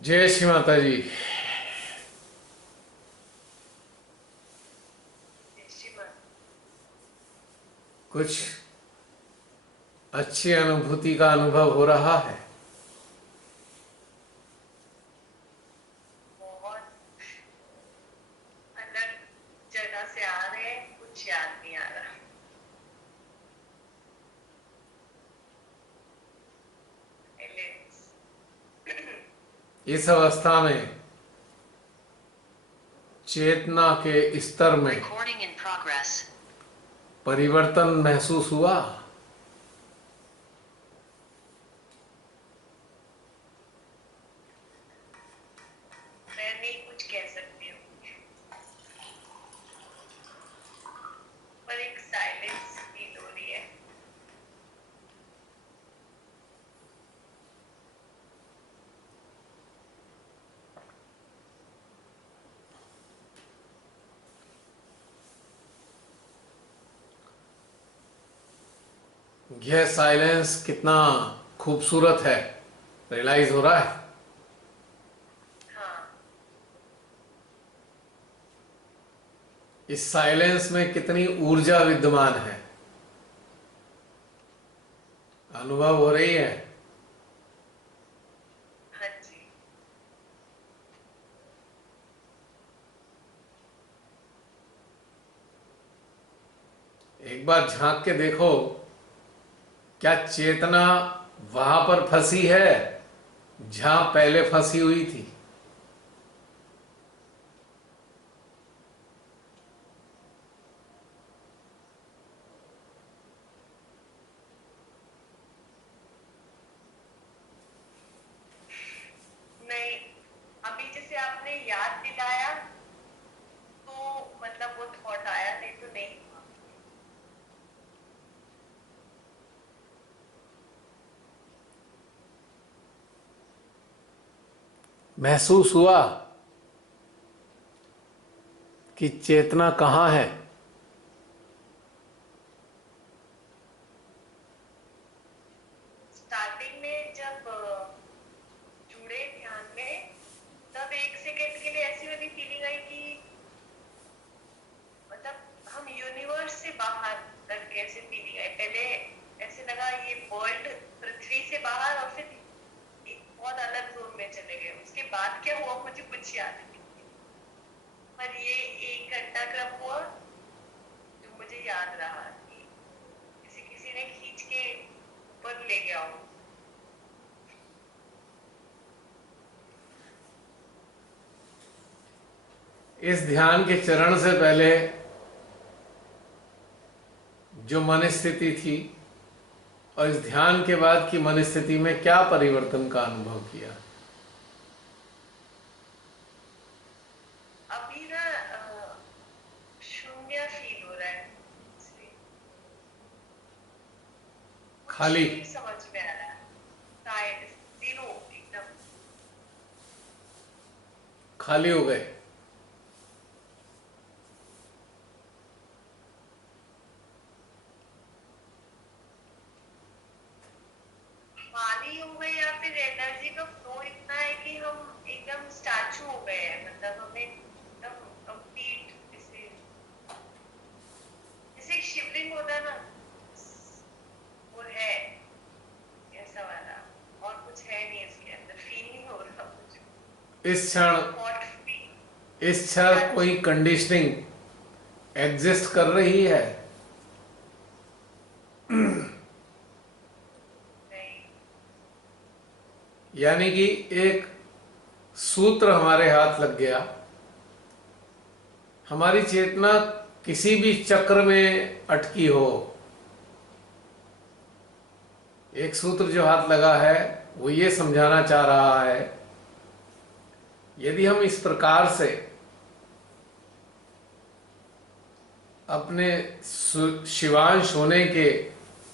जय श्री माता जी। कुछ अच्छी अनुभूति का अनुभव हो रहा है। बहुत अलग जगह से आ रहे हैं, कुछ याद नहीं आ रहा। इस अवस्था में चेतना के स्तर में परिवर्तन महसूस हुआ। मैं नहीं कुछ कह सकती हूँ, पर एक साइलेंस फील हो रही है। यह साइलेंस कितना खूबसूरत है, रियलाइज हो रहा है। हाँ, इस साइलेंस में कितनी ऊर्जा विद्यमान है, अनुभव हो रही है। हाँ जी। एक बार झांक के देखो, क्या चेतना वहां पर फंसी है जहां पहले फंसी हुई थी? नहीं, अभी जैसे आपने याद दिलाया तो मतलब वो थॉट आया, नहीं तो नहीं। महसूस हुआ कि चेतना कहाँ है। स्टार्टिंग में जब जुड़े ध्यान में, तब एक सेकंड के लिए ऐसी वाली फीलिंग आई कि मतलब हम यूनिवर्स से बाहर करके ऐसे फीलिंग आई। पहले ऐसे लगा ये वर्ल्ड पृथ्वी से बाहर, और फिर एक बहुत अलग जोन में चले गए। उसके बाद क्या हुआ मुझे कुछ याद नहीं, पर ये एक घटनाक्रम हुआ जो मुझे याद रहा कि किसी किसी ने खींच के ऊपर ले गया हो। इस ध्यान के चरण से पहले जो मन स्थिति थी और इस ध्यान के बाद की मन स्थिति में क्या परिवर्तन का अनुभव किया? अभी ना शून्य फील हो रहा है, इसलिए कुछ खाली नहीं समझ में आ रहा है। शायद जीरो एकदम। खाली हो गए। खाली हो गए, या फिर एनर्जी का फ्लो इतना है कि हम एकदम स्टैचू हो गए हैं। मतलब हमें एकदम कंप्लीट, जैसे जैसे शिवलिंग होता है ना, वो है ऐसा वाला। और कुछ है नहीं इसके अंदर, फील नहीं हो रहा मुझे। इस एकदम क्षण स्पॉट फ्री। इस क्षण कोई कंडीशनिंग एग्जिस्ट कर रही है? नहीं। यानी कि एक सूत्र हमारे हाथ लग गया, हमारी चेतना किसी भी चक्र में अटकी हो। एक सूत्र जो हाथ लगा है वो ये समझाना चाह रहा है, यदि हम इस प्रकार से अपने शिवांश होने के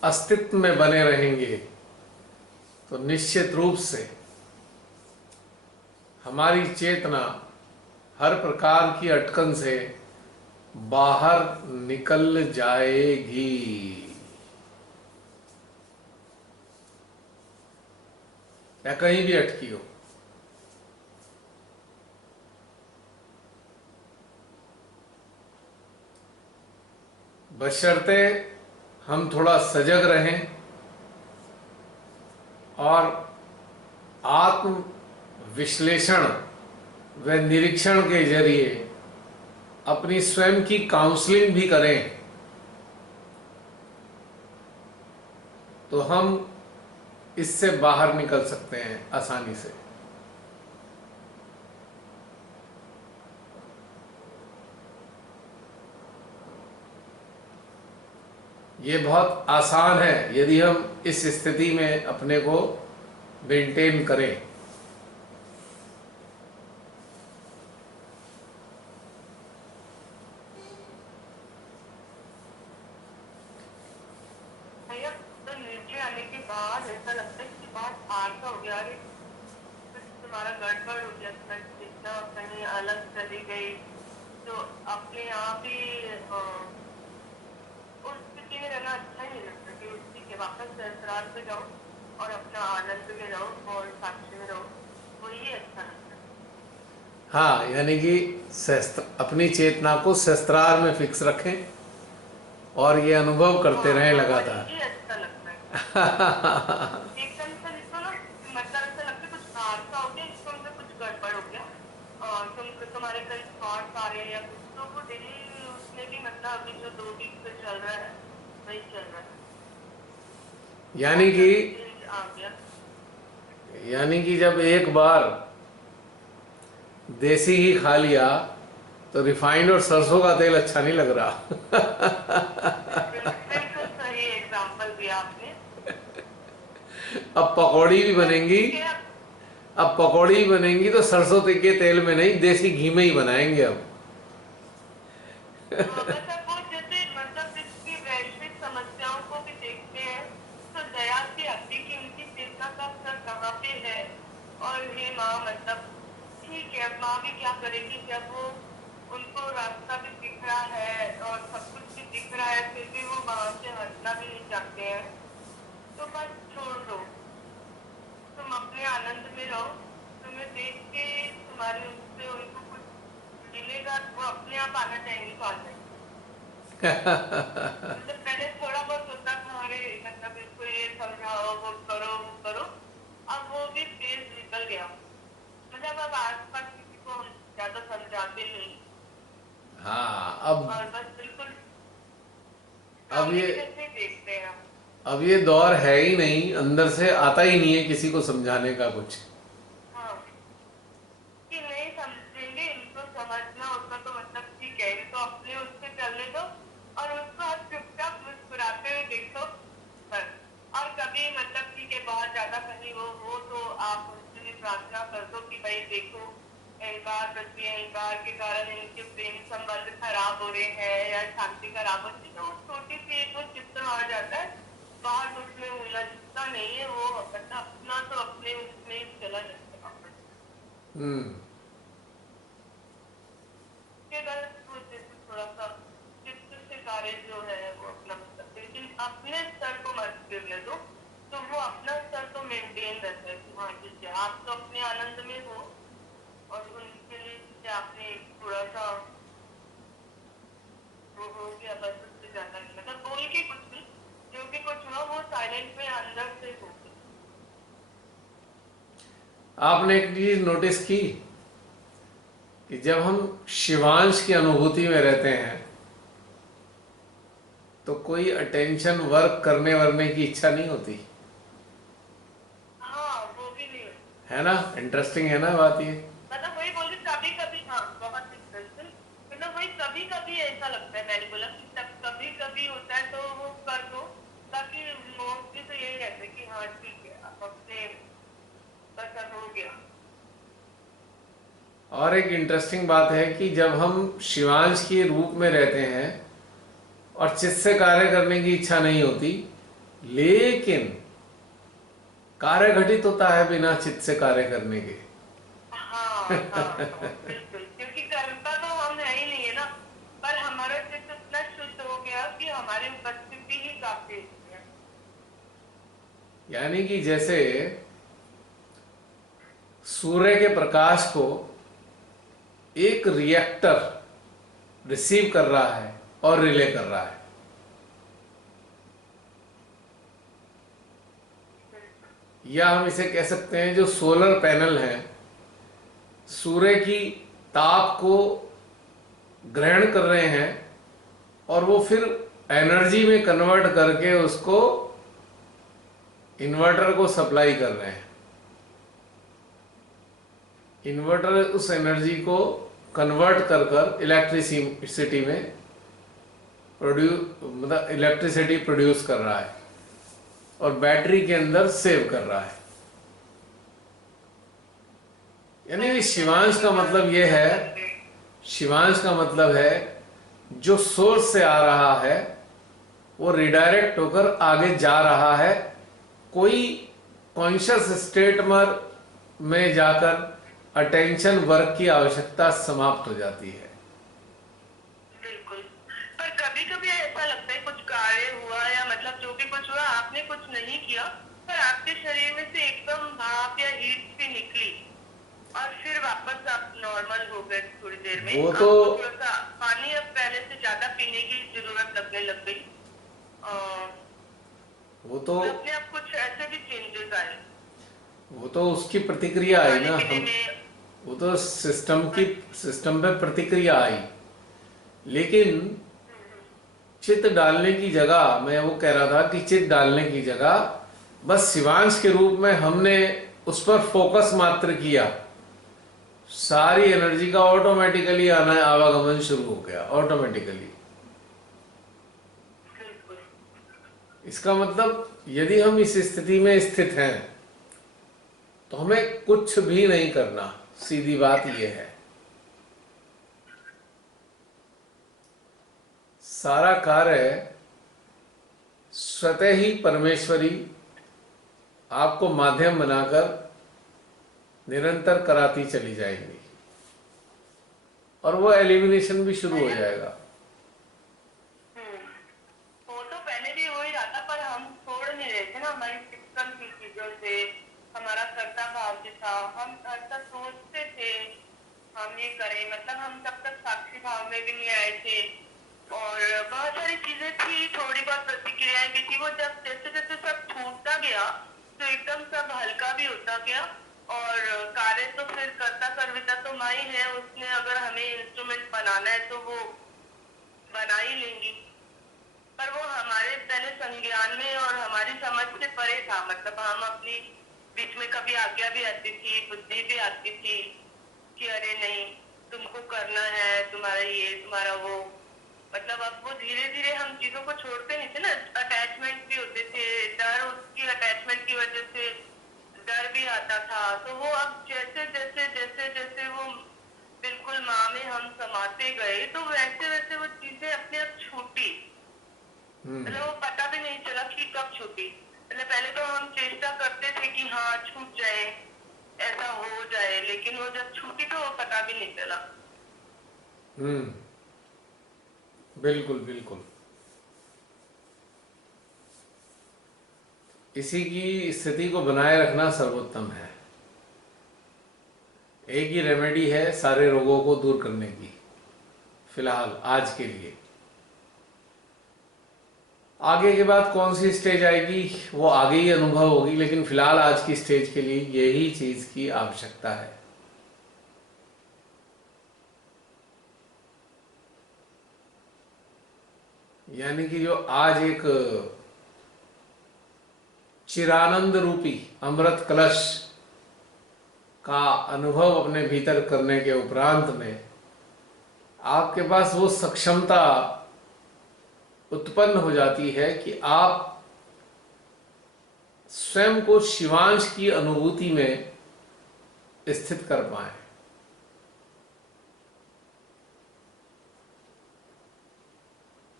अस्तित्व में बने रहेंगे तो निश्चित रूप से हमारी चेतना हर प्रकार की अटकन से बाहर निकल जाएगी। या कहीं भी अटकी हो, बशर्ते हम थोड़ा सजग रहें और आत्म विश्लेषण व निरीक्षण के जरिए अपनी स्वयं की काउंसलिंग भी करें, तो हम इससे बाहर निकल सकते हैं आसानी से। ये बहुत आसान है यदि हम इस स्थिति में अपने को मेंटेन करें। भैया तो नीचे आने के बाद ऐसा लगता है कि बहुत हार सा हो गया, अरे कुछ तुम्हारा गड़बड़ हो गया, जितना कहीं अलग चली गई तो अपने आप ही उस स्थिति में रहना अच्छा ही नहीं लगता कि उसी के वापस ससुराल पे जाओ और अपना आनंद में रहो और साक्षी में रहो, वही अच्छा लगता है। हाँ, यानी कि अपनी चेतना को शस्त्रार में फिक्स रखें और ये अनुभव करते रहें लगातार। ये अच्छा लगता है। एकदम से इसको ना मतलब ऐसा लगता है कुछ हादसा हो गया, इसको अंदर कुछ गड़बड़ हो गया और तुम्हारे कई थॉट्स आ रहे हैं या कुछ, तो वो डेली उसमें भी मतलब अभी जो 2 वीक से चल रहा है वही चल रहा है। आ गया। यानी कि जब एक बार देसी ही खा लिया तो रिफाइंड और सरसों का तेल अच्छा नहीं लग रहा। बिल्कुल सही एग्जांपल दिया आपने। अब पकौड़ी भी बनेंगी, अब पकौड़ी भी बनेंगी तो सरसों के तेल में नहीं, देसी घी में ही बनाएंगे अब। मतलब वो जैसे मतलब इसकी वैश्विक समस्याओं को भी देखते हैं तो दया से अभी की उनकी चेतना का स्तर कहाँ पे है, और ये माँ मतलब ठीक है, माँ भी क्या करेगी जब वो उनको रास्ता भी दिख रहा है और सब कुछ भी दिख रहा है, फिर भी वो वहां से हटना भी नहीं चाहते हैं, तो बस छोड़ दो, तुम अपने आनंद में रहो, तुम्हें देख के तुम्हारे उससे उनको कुछ मिलेगा, वो अपने आप आना चाहेंगे तो आ जाएंगे। मतलब पहले थोड़ा बहुत होता था, अरे मतलब इसको ये समझाओ, वो करो, अब वो भी फेज निकल गया, मतलब अब आसपास किसी को हम ज्यादा समझाते नहीं। हाँ, और बस बिल्कुल अब ये जैसे देखते हैं हम। अब ये दौर है ही नहीं, अंदर से आता ही नहीं है किसी को समझाने का कुछ। हाँ, कि नहीं समझेंगे, इनको समझना होता तो मतलब ठीक है, इनको अपने उससे चलने दो और उसको आप चुपचाप मुस्कुराते हुए देखो बस। और कभी मतलब ठीक है बहुत ज्यादा कहीं वो हो तो आप उनसे भी प्रार्थना कर दो कि भाई देखो अहंकार प्रति अहंकार के कारण इनके प्रेम संबंध खराब हो रहे हैं या शांति खराब हो रही है, तो छोटी सी एक वो चित्र आ जाता है, बाहर उसमें उलझता नहीं है, वो मतलब अपना तो अपने उसमें चला जाता है। हम्म। थोड़ा सा चित्त से कार्य जो है वो अपना मतलब, लेकिन अपने स्तर को मत गिरने दो, तो वो अपना स्तर तो मेंटेन रहता है कि हाँ ठीक है आप तो अपने आनंद में हो, और उनके लिए आपने थोड़ा सा वो हो गया, बस उससे ज्यादा नहीं, मतलब बोल के कुछ नहीं, जो भी कुछ हुआ वो साइलेंट में अंदर से हो गया। आपने एक चीज नोटिस की कि जब हम शिवांश की अनुभूति में रहते हैं तो कोई अटेंशन वर्क करने वरने की इच्छा नहीं होती हाँ वो भी नहीं है ना। इंटरेस्टिंग है ना बात ये। मतलब वही बोल रही कभी कभी, हाँ बहुत इंटरेस्टिंग, मतलब वही कभी कभी ऐसा लगता है, मैंने बोला कि तब कभी कभी होता है तो वो कर दो, ताकि मोस्टली तो यही रहता है कि हाँ ठीक है आप अपने बस हो गया। और एक इंटरेस्टिंग बात है कि जब हम शिवांश के रूप में रहते हैं और चित्त से कार्य करने की इच्छा नहीं होती, लेकिन कार्य घटित होता है बिना चित्त से कार्य करने के। बिल्कुल, क्योंकि कर्ता तो हम है ही नहीं है ना, पर हमारा चित्त इतना शुद्ध हो गया कि हमारी उपस्थिति ही काफी है। यानी कि जैसे सूर्य के प्रकाश को एक रिएक्टर रिसीव कर रहा है और रिले कर रहा है, या हम इसे कह सकते हैं जो सोलर पैनल है, सूर्य की ताप को ग्रहण कर रहे हैं और वो फिर एनर्जी में कन्वर्ट करके उसको इन्वर्टर को सप्लाई कर रहे हैं। इन्वर्टर उस एनर्जी को कन्वर्ट कर कर इलेक्ट्रिसिटी में मतलब इलेक्ट्रिसिटी प्रोड्यूस कर रहा है और बैटरी के अंदर सेव कर रहा है। यानी शिवांश का मतलब ये है, शिवांश का मतलब है जो सोर्स से आ रहा है वो रिडायरेक्ट होकर आगे जा रहा है, कोई कॉन्शियस स्टेट में जाकर अटेंशन वर्क की आवश्यकता समाप्त हो जाती है। बिल्कुल। पर कभी कभी ऐसा लगता है कुछ कार्य हुआ या मतलब जो भी कुछ हुआ, आपने कुछ नहीं किया पर आपके शरीर में से एकदम भाप या हीट भी निकली और फिर वापस आप नॉर्मल हो गए थोड़ी देर में। वो तो आपको थोड़ा सा पानी अब पहले से ज्यादा पीने की जरूरत लगने लग गई। वो तो अपने आप कुछ ऐसे भी चेंजेस आए। वो तो उसकी प्रतिक्रिया आई ना, खाने पीने हम में। वो तो सिस्टम पे प्रतिक्रिया आई। लेकिन चित डालने की जगह, मैं वो कह रहा था कि चित डालने की जगह बस शिवांश के रूप में हमने उस पर फोकस मात्र किया, सारी एनर्जी का ऑटोमेटिकली आना आवागमन शुरू हो गया ऑटोमेटिकली। इसका मतलब यदि हम इस स्थिति में स्थित हैं तो हमें कुछ भी नहीं करना, सीधी बात यह है। सारा कार्य स्वतः ही परमेश्वरी आपको माध्यम बनाकर निरंतर कराती चली जाएंगी और वो एलिमिनेशन भी शुरू हो जाएगा। वो तो पहले भी हो ही रहा था पर हम छोड़ नहीं रहे थे ना, हमारी फिजिकल की चीजों से हमारा कर्ता भाव जो था, हम ऐसा सोचते थे हम ये करें, मतलब हम तब तक साक्षी भाव में भी नहीं आए थे और बहुत सारी चीजें थी, थोड़ी बहुत प्रतिक्रियाएं भी थी। वो जब जैसे जैसे सब छूटता गया तो एकदम सब हल्का भी होता गया और कार्य तो फिर कर्ता कर्विता तो माँ ही है, उसने अगर हमें इंस्ट्रूमेंट बनाना है तो वो बना ही लेंगी। पर वो हमारे पहले संज्ञान में और हमारी समझ से परे था, मतलब हम अपनी बीच में कभी आज्ञा भी आती थी, बुद्धि भी आती थी कि अरे नहीं तुमको करना है, तुम्हारा ये तुम्हारा वो, मतलब अब वो धीरे धीरे हम चीजों को छोड़ते नहीं थे ना। अटैचमेंट भी होते थे, डर, उसकी अटैचमेंट की वजह से डर भी आता था। तो वो अब जैसे जैसे जैसे जैसे वो बिल्कुल माँ में हम समाते गए तो वैसे वैसे वो चीजें अपने आप छूटी। मतलब वो पता भी नहीं चला कि कब छूटी। मतलब पहले तो हम चेष्टा करते थे कि हाँ छूट जाए, ऐसा हो जाए, लेकिन वो जब छूटी तो वो पता भी नहीं चला। बिल्कुल बिल्कुल। इसी की स्थिति को बनाए रखना सर्वोत्तम है। एक ही रेमेडी है सारे रोगों को दूर करने की, फिलहाल आज के लिए। आगे के बाद कौन सी स्टेज आएगी वो आगे ही अनुभव होगी, लेकिन फिलहाल आज की स्टेज के लिए यही चीज की आवश्यकता है। यानी कि जो आज एक चिरानंद रूपी अमृत कलश का अनुभव अपने भीतर करने के उपरांत में आपके पास वो सक्षमता उत्पन्न हो जाती है कि आप स्वयं को शिवांश की अनुभूति में स्थित कर पाए।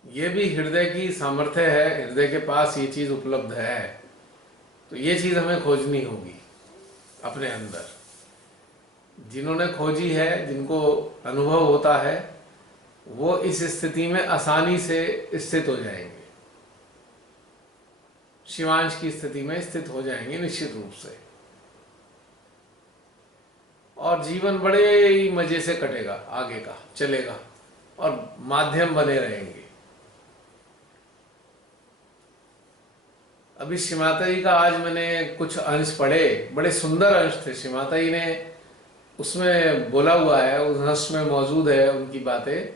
ये भी हृदय की सामर्थ्य है, हृदय के पास ये चीज उपलब्ध है, तो ये चीज हमें खोजनी होगी अपने अंदर। जिन्होंने खोजी है, जिनको अनुभव होता है, वो इस स्थिति में आसानी से स्थित हो जाएंगे, शिवांश की स्थिति में स्थित हो जाएंगे निश्चित रूप से, और जीवन बड़े ही मजे से कटेगा, आगे का चलेगा और माध्यम बने रहेंगे। अभी श्री माता जी का आज मैंने कुछ अंश पढ़े, बड़े सुंदर अंश थे। श्री माता जी ने उसमें बोला हुआ है, उस अंश में मौजूद है उनकी बातें।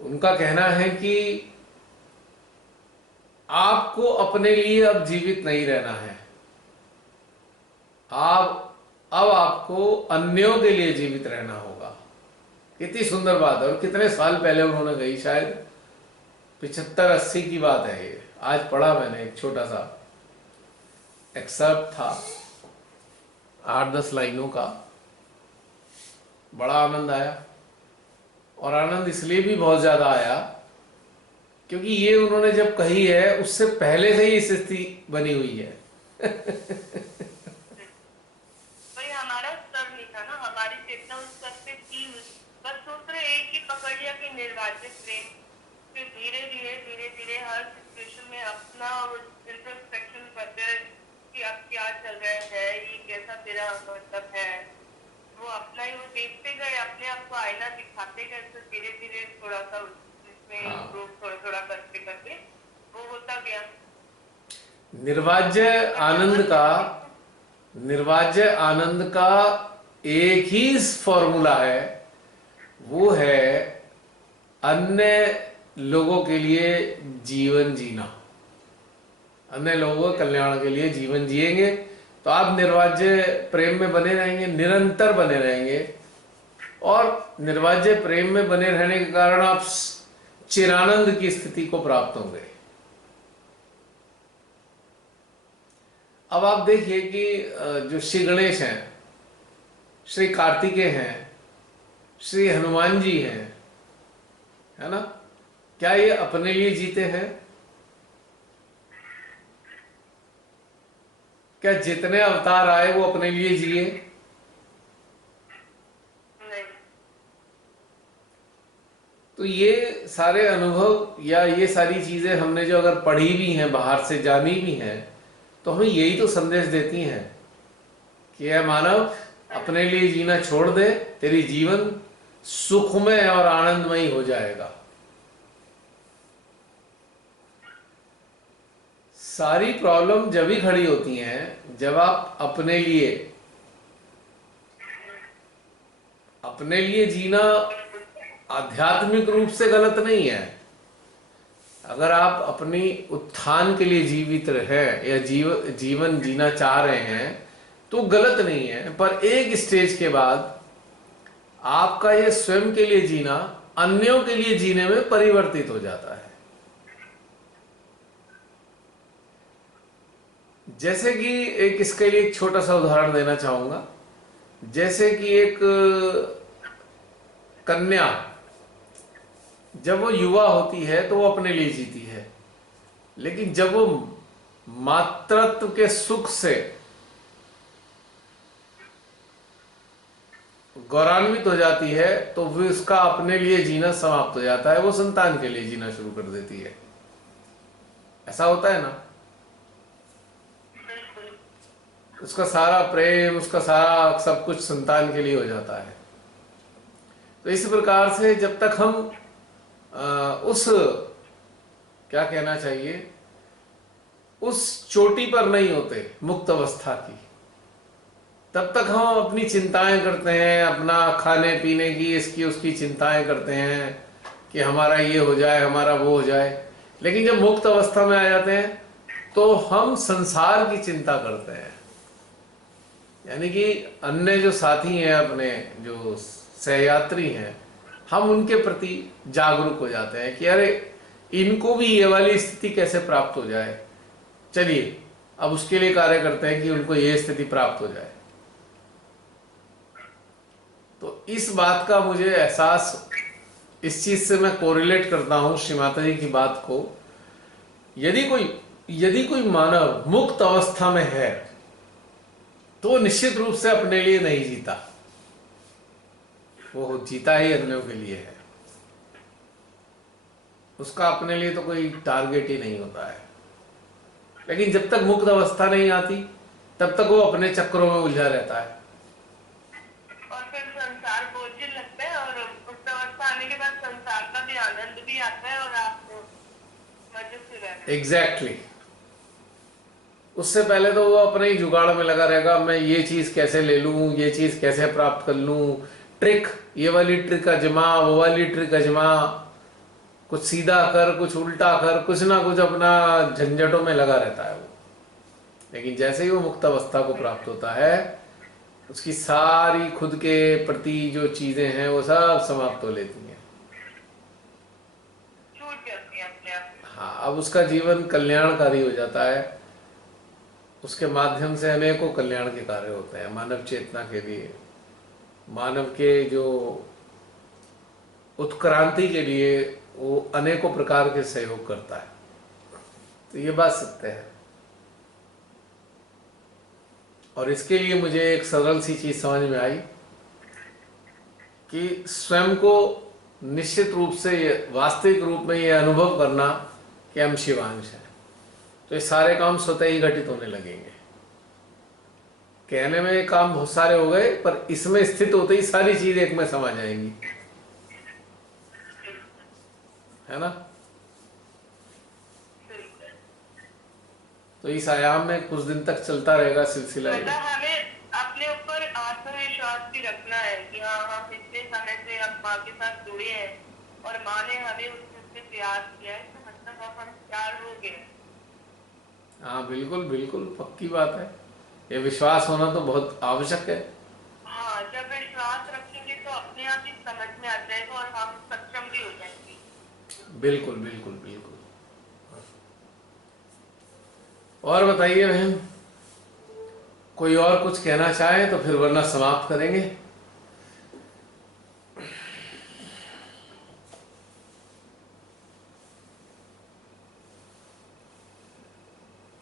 उनका कहना है कि आपको अपने लिए अब जीवित नहीं रहना है, आप अब आपको अन्यों के लिए जीवित रहना होगा। कितनी सुंदर बात है, और कितने साल पहले उन्होंने कही, शायद 75-80 की बात है ये। आज पढ़ा मैंने, एक छोटा सा एक्सर्प्ट था 8-10 लाइनों का, बड़ा आनंद आया। और आनंद इसलिए भी बहुत ज्यादा आया क्योंकि ये उन्होंने जब कही है उससे पहले से ही स्थिति बनी हुई है। भाई हमारा स्तर नहीं था ना, हमारी चेतना उस स्तर पे थी। बस सूत्र एक ही पकड़ लिया कि निर्वाज्य प्रेम। फिर धीरे धीरे धीरे धीरे हर सिचुएशन में अपना इंट्रोस्पेक्शन करते हैं कि अब क्या चल रहा है, ये कैसा तेरा मतलब है। वो अपना ही वो देखते गए, अपने आप को आईना दिखाते गए, तो धीरे धीरे थोड़ा सा उसमें इम्प्रूव थोड़ा थोड़ा करते करते वो होता गया। निर्वाज्य आनंद का, निर्वाज्य आनंद का एक ही फॉर्मूला है, वो है अन्य लोगों के लिए जीवन जीना। अन्य लोगों के कल्याण के लिए जीवन जिएंगे तो आप निर्वाज्य प्रेम में बने रहेंगे, निरंतर बने रहेंगे। और निर्वाज्य प्रेम में बने रहने के कारण आप चिरानंद की स्थिति को प्राप्त होंगे। अब आप देखिए कि जो श्री गणेश हैं, श्री कार्तिकेय हैं, श्री हनुमान जी हैं, है ना, क्या ये अपने लिए जीते हैं? क्या जितने अवतार आए वो अपने लिए जिए? नहीं। तो ये सारे अनुभव या ये सारी चीजें हमने जो अगर पढ़ी भी हैं, बाहर से जानी भी हैं, तो हमें यही तो संदेश देती हैं कि यह मानव अपने लिए जीना छोड़ दे, तेरी जीवन सुखमय और आनंदमय हो जाएगा। सारी प्रॉब्लम जब ही खड़ी होती हैं जब आप अपने लिए जीना आध्यात्मिक रूप से गलत नहीं है। अगर आप अपनी उत्थान के लिए जीवित हैं या जीवन जीना चाह रहे हैं तो गलत नहीं है, पर एक स्टेज के बाद आपका ये स्वयं के लिए जीना अन्यों के लिए जीने में परिवर्तित हो जाता है। जैसे कि एक इसके लिए एक छोटा सा उदाहरण देना चाहूंगा। जैसे कि एक कन्या जब वो युवा होती है तो वो अपने लिए जीती है, लेकिन जब वो मातृत्व के सुख से गौरवान्वित हो जाती है तो वो उसका अपने लिए जीना समाप्त हो जाता है, वो संतान के लिए जीना शुरू कर देती है। ऐसा होता है ना, उसका सारा प्रेम, उसका सारा सब कुछ संतान के लिए हो जाता है। तो इस प्रकार से जब तक हम उस क्या कहना चाहिए, उस चोटी पर नहीं होते मुक्त अवस्था की, तब तक हम अपनी चिंताएं करते हैं, अपना खाने पीने की, इसकी उसकी चिंताएं करते हैं कि हमारा ये हो जाए, हमारा वो हो जाए। लेकिन जब मुक्त अवस्था में आ जाते हैं तो हम संसार की चिंता करते हैं। यानी कि अन्य जो साथी हैं, अपने जो सहयात्री हैं, हम उनके प्रति जागरूक हो जाते हैं कि अरे इनको भी ये वाली स्थिति कैसे प्राप्त हो जाए, चलिए अब उसके लिए कार्य करते हैं कि उनको ये स्थिति प्राप्त हो जाए। तो इस बात का मुझे एहसास, इस चीज से मैं कोरिलेट करता हूं श्री माता जी की बात को। यदि कोई मानव मुक्त अवस्था में है तो निश्चित रूप से अपने लिए नहीं जीता, वो जीता ही अन्यों के लिए है। उसका अपने लिए तो कोई टारगेट ही नहीं होता है। लेकिन जब तक मुक्त अवस्था नहीं आती तब तक वो अपने चक्रों में उलझा रहता है और फिर संसार बोझिल लगता है, और उस अवस्था आने के बाद संसार का भी आनंद भी आता है और आप मजे से रहते हैं। एग्जैक्टली। उससे पहले तो वो अपने ही जुगाड़ में लगा रहेगा, मैं ये चीज कैसे ले लूं, ये चीज कैसे प्राप्त कर लूं, ट्रिक, ये वाली ट्रिक आजमा, वो वाली ट्रिक आजमा, कुछ सीधा कर, कुछ उल्टा कर, कुछ ना कुछ अपना झंझटों में लगा रहता है वो। लेकिन जैसे ही वो मुक्त अवस्था को प्राप्त होता है, उसकी सारी खुद के प्रति जो चीजें हैं वो सब समाप्त हो लेती हैं। छूट जाती है अपने आप। हाँ, अब उसका जीवन कल्याणकारी हो जाता है। उसके माध्यम से अनेकों कल्याण के कार्य होते हैं मानव चेतना के लिए, मानव के जो उत्क्रांति के लिए वो अनेकों प्रकार के सहयोग करता है। तो ये बात सत्य है। और इसके लिए मुझे एक सरल सी चीज समझ में आई कि स्वयं को निश्चित रूप से वास्तविक रूप में ये अनुभव करना कि हम शिवांश हैं, तो ये सारे काम स्वतः ही घटित होने लगेंगे। कहने में काम बहुत सारे हो गए, पर इसमें स्थित होते ही सारी चीज एक में समा जाएंगी, है ना। तो इस आयाम में कुछ दिन तक चलता रहेगा सिलसिला ये। मतलब हमें अपने ऊपर आत्मविश्वास भी रखना है कि हाँ हम इतने समय से अब माँ के साथ जुड़े हैं और माँ ने हमें उससे प्यार किया है, तो मतलब अब हम प्यार हो गए। हाँ बिल्कुल बिल्कुल, पक्की बात है। ये विश्वास होना तो बहुत आवश्यक है। हाँ, जब विश्वास रखेंगे तो अपने आप ही समझ में आ जाएगा और हम सक्षम भी हो जाएंगे। बिल्कुल बिल्कुल बिल्कुल। और बताइए बहन, कोई और कुछ कहना चाहे तो फिर, वरना समाप्त करेंगे।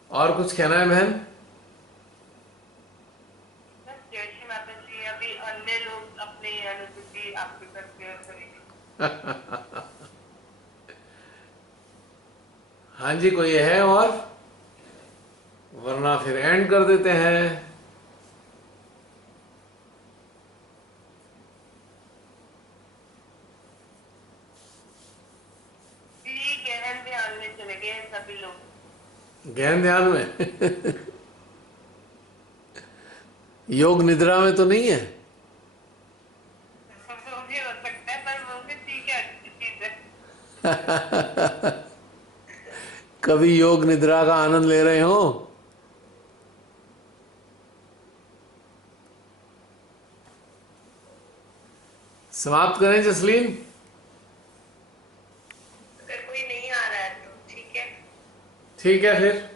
और कुछ कहना है बहन? जय श्री माता जी। अभी अन्य लोग अपनी अनुभूति आपके साथ शेयर करेंगे। हाँ जी, कोई है और? वरना फिर एंड कर देते हैं। गहन ध्यान में चले गए सभी लोग। गहन ध्यान में योग निद्रा में तो नहीं है? वो भी हो सकता है, पर वो भी ठीक है, अच्छी चीज है। कभी योग निद्रा का आनंद ले रहे हो? समाप्त करें जसलीन? अगर कोई नहीं आ रहा है तो ठीक है। ठीक है, फिर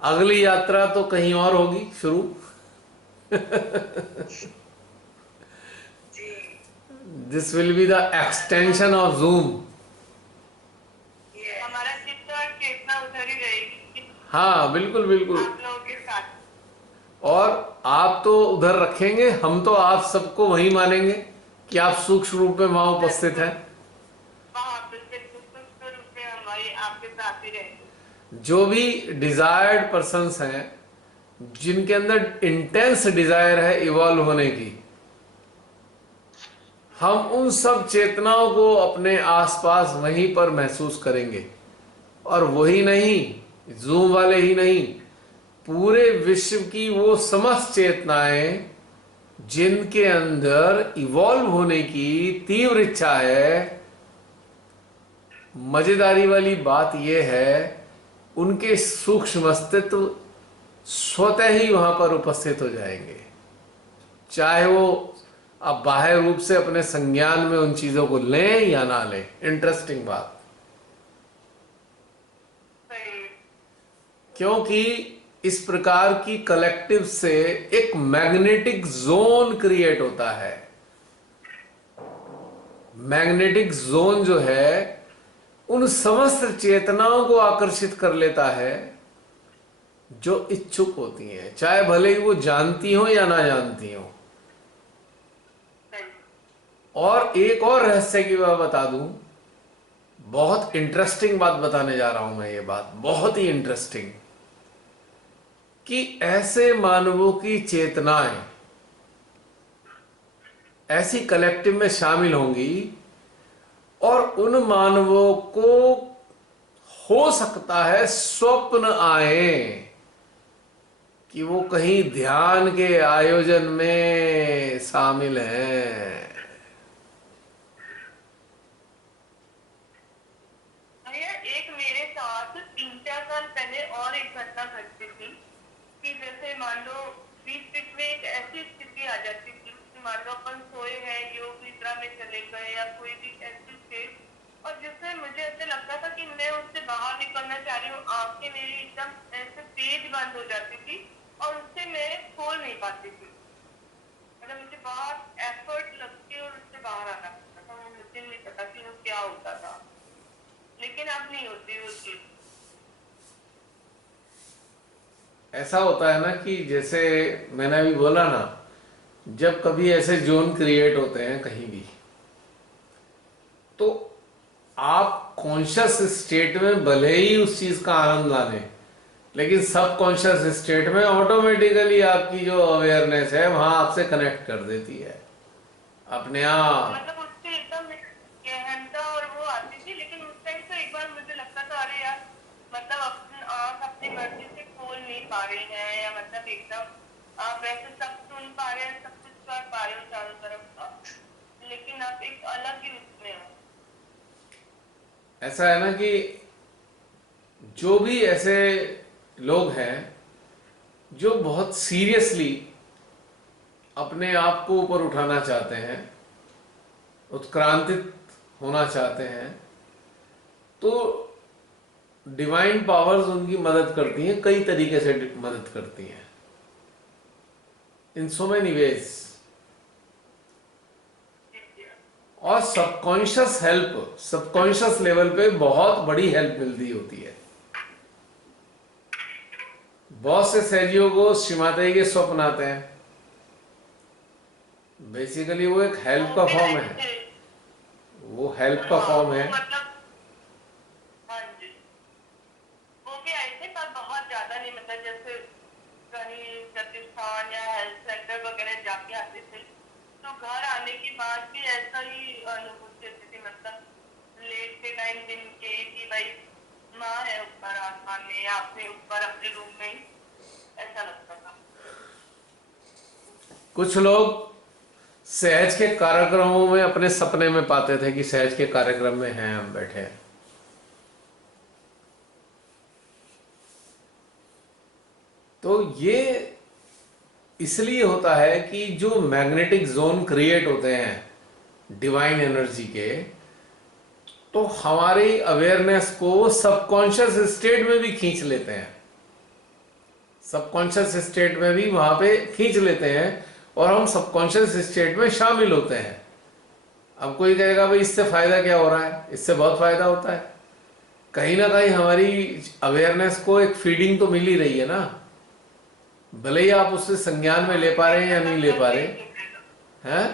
अगली यात्रा तो कहीं और होगी शुरू। जी। This will be the extension of Zoom. हमारा चित्त और चेतना उधर ही रहेगी। हाँ बिल्कुल बिल्कुल। आप लोगों के साथ। और आप तो उधर रखेंगे, हम तो आप सबको वही मानेंगे कि आप सूक्ष्म रूप में वहां उपस्थित हैं। सूक्ष्म रूप में हमारे आपके साथ ही रहेंगे। जो भी डिजायर्ड पर्सन्स हैं, जिनके अंदर इंटेंस डिजायर है इवॉल्व होने की, हम उन सब चेतनाओं को अपने आसपास वहीं पर महसूस करेंगे। और वही नहीं, जूम वाले ही नहीं, पूरे विश्व की वो समस्त चेतनाएं जिनके अंदर इवॉल्व होने की तीव्र इच्छा है। मजेदारी वाली बात यह है, उनके सूक्ष्म अस्तित्व स्वतः ही वहां पर उपस्थित हो जाएंगे, चाहे वो अब बाह्य रूप से अपने संज्ञान में उन चीजों को लें या ना लें। इंटरेस्टिंग बात, क्योंकि इस प्रकार की कलेक्टिव से एक मैग्नेटिक जोन क्रिएट होता है। मैग्नेटिक जोन जो है उन समस्त चेतनाओं को आकर्षित कर लेता है जो इच्छुक होती हैं, चाहे भले ही वो जानती हो या ना जानती हो। और एक और रहस्य की बात बता दूं, बहुत इंटरेस्टिंग बात बताने जा रहा हूं मैं, ये बात बहुत ही इंटरेस्टिंग, कि ऐसे मानवों की चेतनाएं ऐसी कलेक्टिव में शामिल होंगी और उन मानवों को हो सकता है स्वप्न आए कि वो कहीं ध्यान के आयोजन में शामिल हैं। भैया एक मेरे साथ 3-4 साल पहले और एक घटना घटती थी कि जैसे मान लो बीच बीच में एक ऐसी स्थिति आ जाती थी कि मान लो अपन सोए हैं, योग निद्रा में चले गए या कोई भी ऐसी स्टेट, और जिसमें मुझे ऐसे लगता था कि मैं उससे बाहर निकलना चाह रही हूँ, आंखें मेरी एकदम ऐसे तेज बंद हो जाती थी और उससे मैं खोल नहीं पाती थी। मतलब मुझे बहुत एफर्ट लगती और उससे बाहर आना पड़ता था। मुझे नहीं पता कि वो क्या होता था, लेकिन अब नहीं होती वो चीज। ऐसा होता है ना कि जैसे मैंने अभी बोला ना, जब कभी ऐसे जोन क्रिएट होते हैं कहीं भी, तो आप कॉन्शियस स्टेट में भले ही उस चीज का आनंद ला लें, लेकिन सब कॉन्शियस स्टेट में ऑटोमेटिकली आपकी जो अवेयरनेस है वहां आपसे कनेक्ट कर देती है अपने आप। मतलब उससे एकदम गहनता और वो आती थी, लेकिन उस टाइम तो एक बार मुझे लगता था अरे यार, मतलब अपनी आंख अपनी मर्जी से खोल नहीं पा रही है, या मतलब एकदम आप वैसे सब सुन पा रहे हैं, सब कुछ कर पा रहे हो चारों तरफ का, लेकिन आप एक अलग ही उसमें हो। ऐसा है ना कि जो भी ऐसे लोग हैं जो बहुत सीरियसली अपने आप को ऊपर उठाना चाहते हैं, उत्क्रांतित होना चाहते हैं, तो डिवाइन पावर्स उनकी मदद करती हैं, कई तरीके से मदद करती हैं, इन सो मेनी वेज। और सबकॉन्शियस हेल्प, सबकॉन्शियस लेवल पे बहुत बड़ी हेल्प मिलती होती है। बहुत से सहजियों को श्रीमाता के स्वप्न आते हैं, बेसिकली वो एक हेल्प वो का भी फॉर्म आए है, थे। वो हेल्प का हाँ फॉर्म वो है। मतलब, हाँ जी, वो भी आए थे पर बहुत ज्यादा नहीं, मतलब जैसे कहीं प्रतिष्ठान या हेल्थ सेंटर वगैरह जाके आते थे, तो घर आने के बाद भी ऐसा ही अनुभूति होती थी। मतलब लेट के टाइम दिन के कि भाई माँ है ऊपर आसमान में या अपने ऊपर अपने रूम में ही, ऐसा लगता था। कुछ लोग सहज के कार्यक्रमों में अपने सपने में पाते थे कि सहज के कार्यक्रम में हैं, हम बैठे हैं। तो ये इसलिए होता है कि जो मैग्नेटिक जोन क्रिएट होते हैं डिवाइन एनर्जी के, तो हमारी अवेयरनेस को सबकॉन्शियस स्टेट में भी खींच लेते हैं, सबकॉन्शियस स्टेट में भी वहां पे खींच लेते हैं, और हम सबकॉन्शियस स्टेट में शामिल होते हैं। अब कोई कहेगा भाई इससे फायदा क्या हो रहा है, इससे बहुत फायदा होता है। कहीं ना कहीं हमारी अवेयरनेस को एक फीडिंग तो मिल ही रही है ना, भले ही आप उससे संज्ञान में ले पा रहे हैं या चेतना का नहीं ले स्तर पा रहे चेंज हो जाएगा, हैं।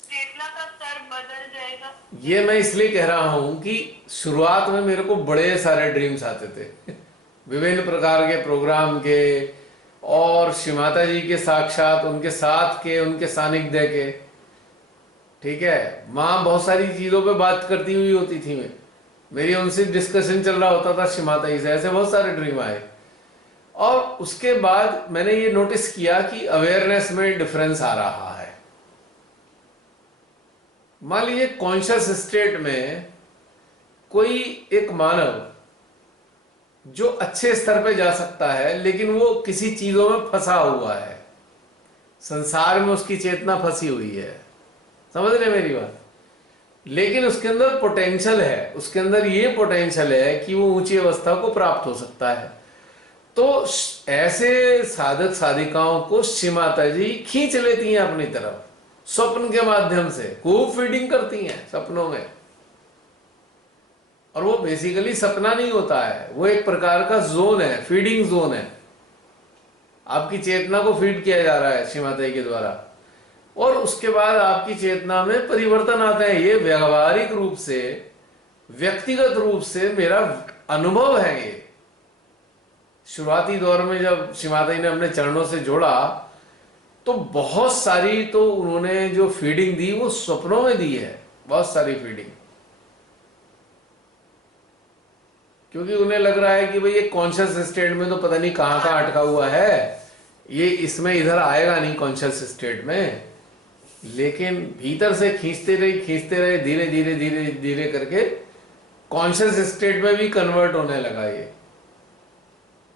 चेतना का स्तर बदल जाएगा। ये मैं इसलिए कह रहा हूं कि शुरुआत में मेरे को बड़े सारे ड्रीम्स आते थे विभिन्न प्रकार के प्रोग्राम के, और श्री माता जी के साक्षात, उनके साथ के, उनके सानिध्य के। ठीक है, माँ बहुत सारी चीजों पे बात करती हुई होती थी, मेरी उनसे डिस्कशन चल रहा होता था श्री माता जी से, ऐसे बहुत सारे ड्रीम आए। और उसके बाद मैंने ये नोटिस किया कि अवेयरनेस में डिफरेंस आ रहा है। मान लीजिए कॉन्शियस स्टेट में कोई एक मानव जो अच्छे स्तर पे जा सकता है, लेकिन वो किसी चीजों में फंसा हुआ है, संसार में उसकी चेतना फंसी हुई है, समझ रहे मेरी बात। लेकिन उसके अंदर पोटेंशियल है, उसके अंदर ये पोटेंशियल है कि वो ऊंची अवस्था को प्राप्त हो सकता है। तो ऐसे साधक साधिकाओं को श्री माता जी खींच लेती हैं अपनी तरफ, स्वप्न के माध्यम से खूब फीडिंग करती हैं सपनों में। और वो बेसिकली सपना नहीं होता है, वो एक प्रकार का जोन है, फीडिंग जोन है, आपकी चेतना को फीड किया जा रहा है श्री माता जी के द्वारा। और उसके बाद आपकी चेतना में परिवर्तन आते हैं। ये व्यवहारिक रूप से, व्यक्तिगत रूप से मेरा अनुभव है। ये शुरुआती दौर में जब श्री माता जी ने अपने चरणों से जोड़ा, तो बहुत सारी तो उन्होंने जो फीडिंग दी वो सपनों में दी है, बहुत सारी फीडिंग। क्योंकि उन्हें लग रहा है कि भाई ये कॉन्शियस स्टेट में तो पता नहीं कहाँ कहाँ अटका हुआ है, ये इसमें इधर आएगा नहीं कॉन्शियस स्टेट में। लेकिन भीतर से खींचते रहे, धीरे धीरे धीरे धीरे करके कॉन्शियस स्टेट में भी कन्वर्ट होने लगा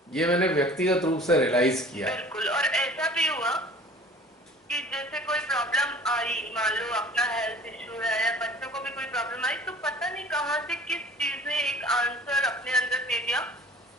ये मैंने व्यक्तिगत रूप से रियलाइज किया। बिल्कुल। और ऐसा भी हुआ कि जैसे कोई प्रॉब्लम आई, मान लो अपना हेल्थ इश्यू है या बच्चों को भी कोई प्रॉब्लम आई, तो पता नहीं कहाँ से किस चीज ने एक आंसर अपने अंदर दे दिया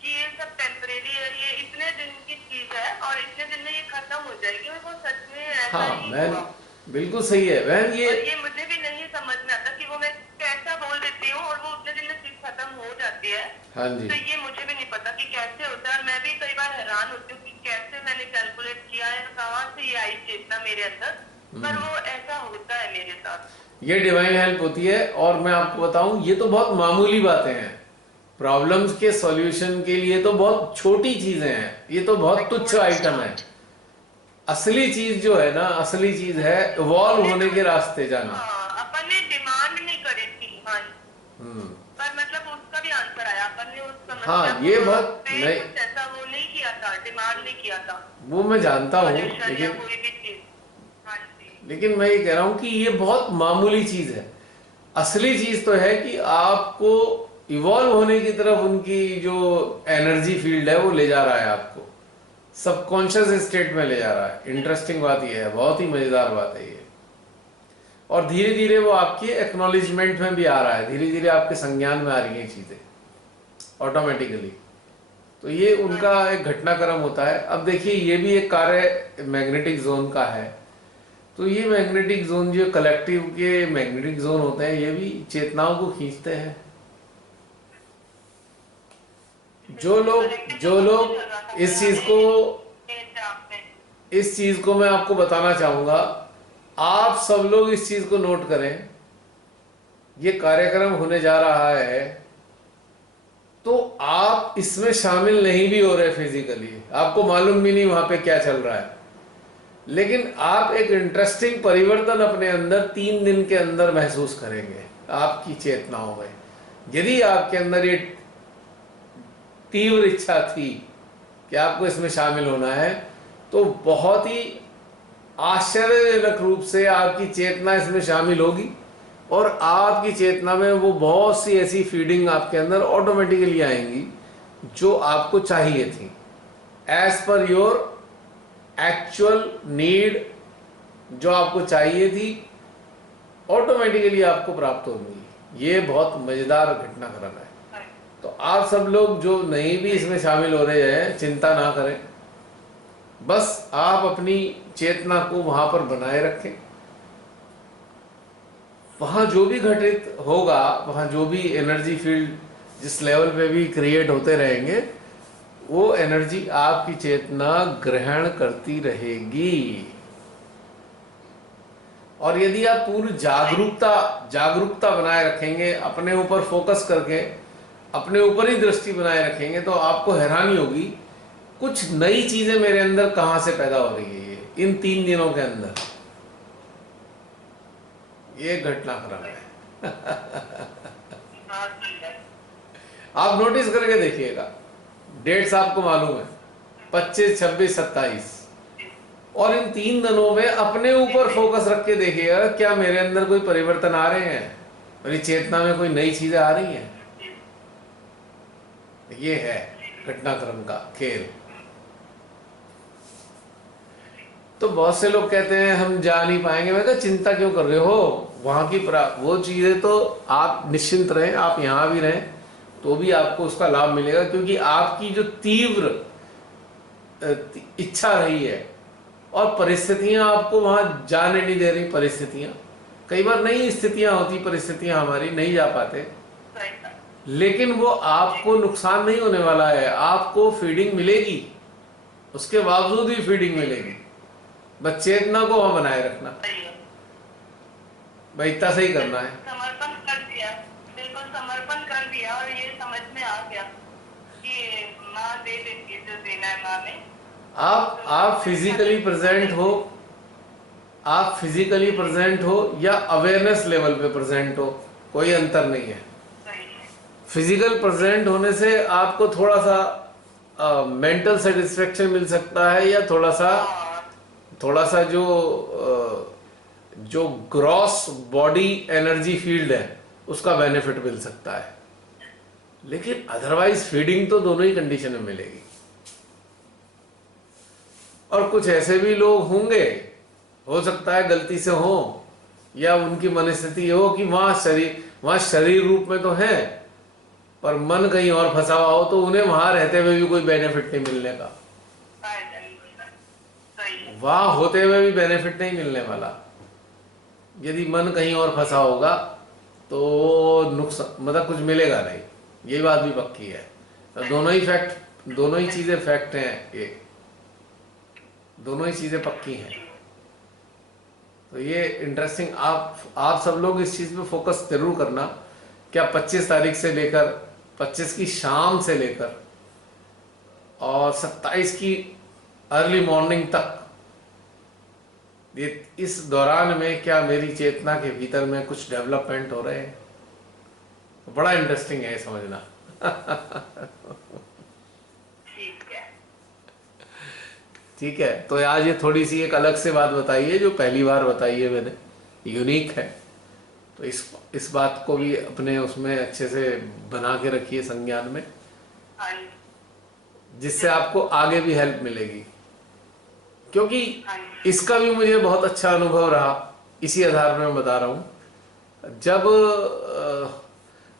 कि ये सब टेम्परेरी है, ये इतने दिन की चीज है और इतने दिन में ये खत्म हो जाएगी। और वो सच में ऐसा हाँ ही मैं हुआ। बिल्कुल सही है बहन। ये मुझे भी नहीं समझ में आता कि वो मैं कैसा बोल देती हूँ और वो उतने दिन में चीज खत्म हो जाती है। हाँ जी, तो ये मुझे भी नहीं पता कि कैसे होता है। मैं भी कई बार हैरान होती हूँ कि कैसे मैंने कैलकुलेट किया है, कहाँ से ये आई चेतना मेरे अंदर, पर वो ऐसा होता है मेरे साथ। ये डिवाइन हेल्प होती है। और मैं आपको बताऊं, ये तो बहुत मामूली बातें हैं, प्रॉब्लम्स के सॉल्यूशन के लिए तो बहुत छोटी चीजें हैं, ये तो बहुत तुच्छ आइटम है। असली चीज जो है ना, असली चीज है इवॉल्व होने के रास्ते जाना। हाँ, अपन ने डिमांड नहीं करी थी, हाँ, हम्म, पर मतलब उसका भी आंसर आया। अपन ने उस समस्या हाँ ये बहुत पे कुछ ऐसा वो नहीं किया था, डिमांड नहीं किया था, वो मैं जानता हूँ, सॉल्यूशन या लेकिन कोई भी चीज। हाँ जी, लेकिन मैं ये कह रहा हूँ कि ये बहुत मामूली चीज है। असली चीज तो है कि आपको इवॉल्व होने की तरफ उनकी जो एनर्जी फील्ड है वो ले जा रहा है, आपको सबकॉन्शियस स्टेट में ले जा रहा है। इंटरेस्टिंग बात ये है, बहुत ही मजेदार बात है ये। और धीरे धीरे वो आपके एक्नॉलेजमेंट में भी आ रहा है, धीरे धीरे आपके संज्ञान में आ रही हैं चीजें ऑटोमेटिकली। तो ये उनका एक घटनाक्रम होता है। अब देखिए, ये भी एक कार्य मैग्नेटिक जोन का है। तो ये मैग्नेटिक जोन जो कलेक्टिव के मैग्नेटिक जोन होते हैं, ये भी चेतनाओं को खींचते हैं। जो लोग इस चीज को मैं आपको बताना चाहूंगा, आप सब लोग इस चीज को नोट करें। ये कार्यक्रम होने जा रहा है तो आप इसमें शामिल नहीं भी हो रहे फिजिकली, आपको मालूम भी नहीं वहां पे क्या चल रहा है, लेकिन आप एक इंटरेस्टिंग परिवर्तन अपने अंदर 3 दिन के अंदर महसूस करेंगे आपकी चेतनाओं में। यदि आपके अंदर ये तीव्र इच्छा थी कि आपको इसमें शामिल होना है, तो बहुत ही आश्चर्यजनक रूप से आपकी चेतना इसमें शामिल होगी और आपकी चेतना में वो बहुत सी ऐसी फीडिंग आपके अंदर ऑटोमेटिकली आएंगी जो आपको चाहिए थी, as per your actual need. जो आपको चाहिए थी ऑटोमेटिकली आपको प्राप्त होगी। ये बहुत मजेदार घटनाक्रम है। तो आप सब लोग जो नहीं भी इसमें शामिल हो रहे हैं, चिंता ना करें, बस आप अपनी चेतना को वहां पर बनाए रखें। वहां जो भी घटित होगा, वहां जो भी एनर्जी फील्ड जिस लेवल पे भी क्रिएट होते रहेंगे, वो एनर्जी आपकी चेतना ग्रहण करती रहेगी। और यदि आप पूरी जागरूकता बनाए रखेंगे, अपने ऊपर फोकस करके अपने ऊपर ही दृष्टि बनाए रखेंगे, तो आपको हैरानी होगी कुछ नई चीजें मेरे अंदर कहां से पैदा हो रही है इन 3 दिनों के अंदर। ये घटनाक्रम है। आप नोटिस करके देखिएगा, डेट्स आपको मालूम है 25, 26, 27, और इन 3 दिनों में अपने ऊपर फोकस रख के देखिएगा क्या मेरे अंदर कोई परिवर्तन आ रहे हैं, मेरी चेतना में कोई नई चीजें आ रही हैं। ये है घटनाक्रम का खेल। तो बहुत से लोग कहते हैं हम जा नहीं पाएंगे। मैं कहा चिंता क्यों कर रहे हो, वहां की वो चीजें तो आप निश्चिंत रहें, आप यहां भी रहें तो भी आपको उसका लाभ मिलेगा, क्योंकि आपकी जो तीव्र इच्छा रही है और परिस्थितियां आपको वहां जाने नहीं दे रही। परिस्थितियां कई बार नई स्थितियां होती, परिस्थितियां हमारी नहीं जा पाते, लेकिन वो आपको नुकसान नहीं होने वाला है, आपको फीडिंग मिलेगी, उसके बावजूद भी फीडिंग मिलेगी। बस चेतना को वहां बनाए रखना, भाई इतना सही करना है। समर्पण कर दिया, बिल्कुल समर्पण कर दिया, और ये समझ में आ गया कि माँ दे देती है जो देना है माँ ने। आप फिजिकली प्रेजेंट हो, आप फिजिकली प्रेजेंट हो या अवेयरनेस लेवल पे प्रेजेंट हो, कोई अंतर नहीं है। फिजिकल प्रेजेंट होने से आपको थोड़ा सा मेंटल सेटिस्फेक्शन मिल सकता है, या हाँ थोड़ा सा जो ग्रॉस बॉडी एनर्जी फील्ड है उसका बेनिफिट मिल सकता है। लेकिन अदरवाइज फीडिंग तो दोनों ही कंडीशन में मिलेगी। और कुछ ऐसे भी लोग होंगे, हो सकता है गलती से हो, या उनकी मनस्थिति ये हो कि वहां शरीर रूप में तो है पर मन कहीं और फंसा हुआ हो, तो उन्हें वहां रहते हुए भी कोई बेनिफिट नहीं मिलने का, सही। वहां होते हुए भी बेनिफिट नहीं मिलने वाला। यदि मन कहीं और फंसा होगा तो नुकसान, मतलब कुछ मिलेगा नहीं, ये बात भी पक्की है। तो दोनों ही चीजें फैक्ट हैं, ये दोनों ही चीजें पक्की हैं। तो ये इंटरेस्टिंग, आप सब लोग इस चीज पे फोकस जरूर करना। क्या 25 तारीख से लेकर 25 की शाम से लेकर और 27 की अर्ली मॉर्निंग तक, ये इस दौरान में क्या मेरी चेतना के भीतर में कुछ डेवलपमेंट हो रहे हैं? तो बड़ा इंटरेस्टिंग है ये समझना। ठीक है। ठीक है, तो आज ये थोड़ी सी एक अलग से बात बताई है, जो पहली बार बताई है मैंने, यूनिक है। तो इस बात को भी अपने उसमें अच्छे से बना के रखिए संज्ञान में, हाँ जिससे आपको आगे भी हेल्प मिलेगी। क्योंकि हाँ इसका भी मुझे बहुत अच्छा अनुभव रहा, इसी आधार पर मैं बता रहा हूं। जब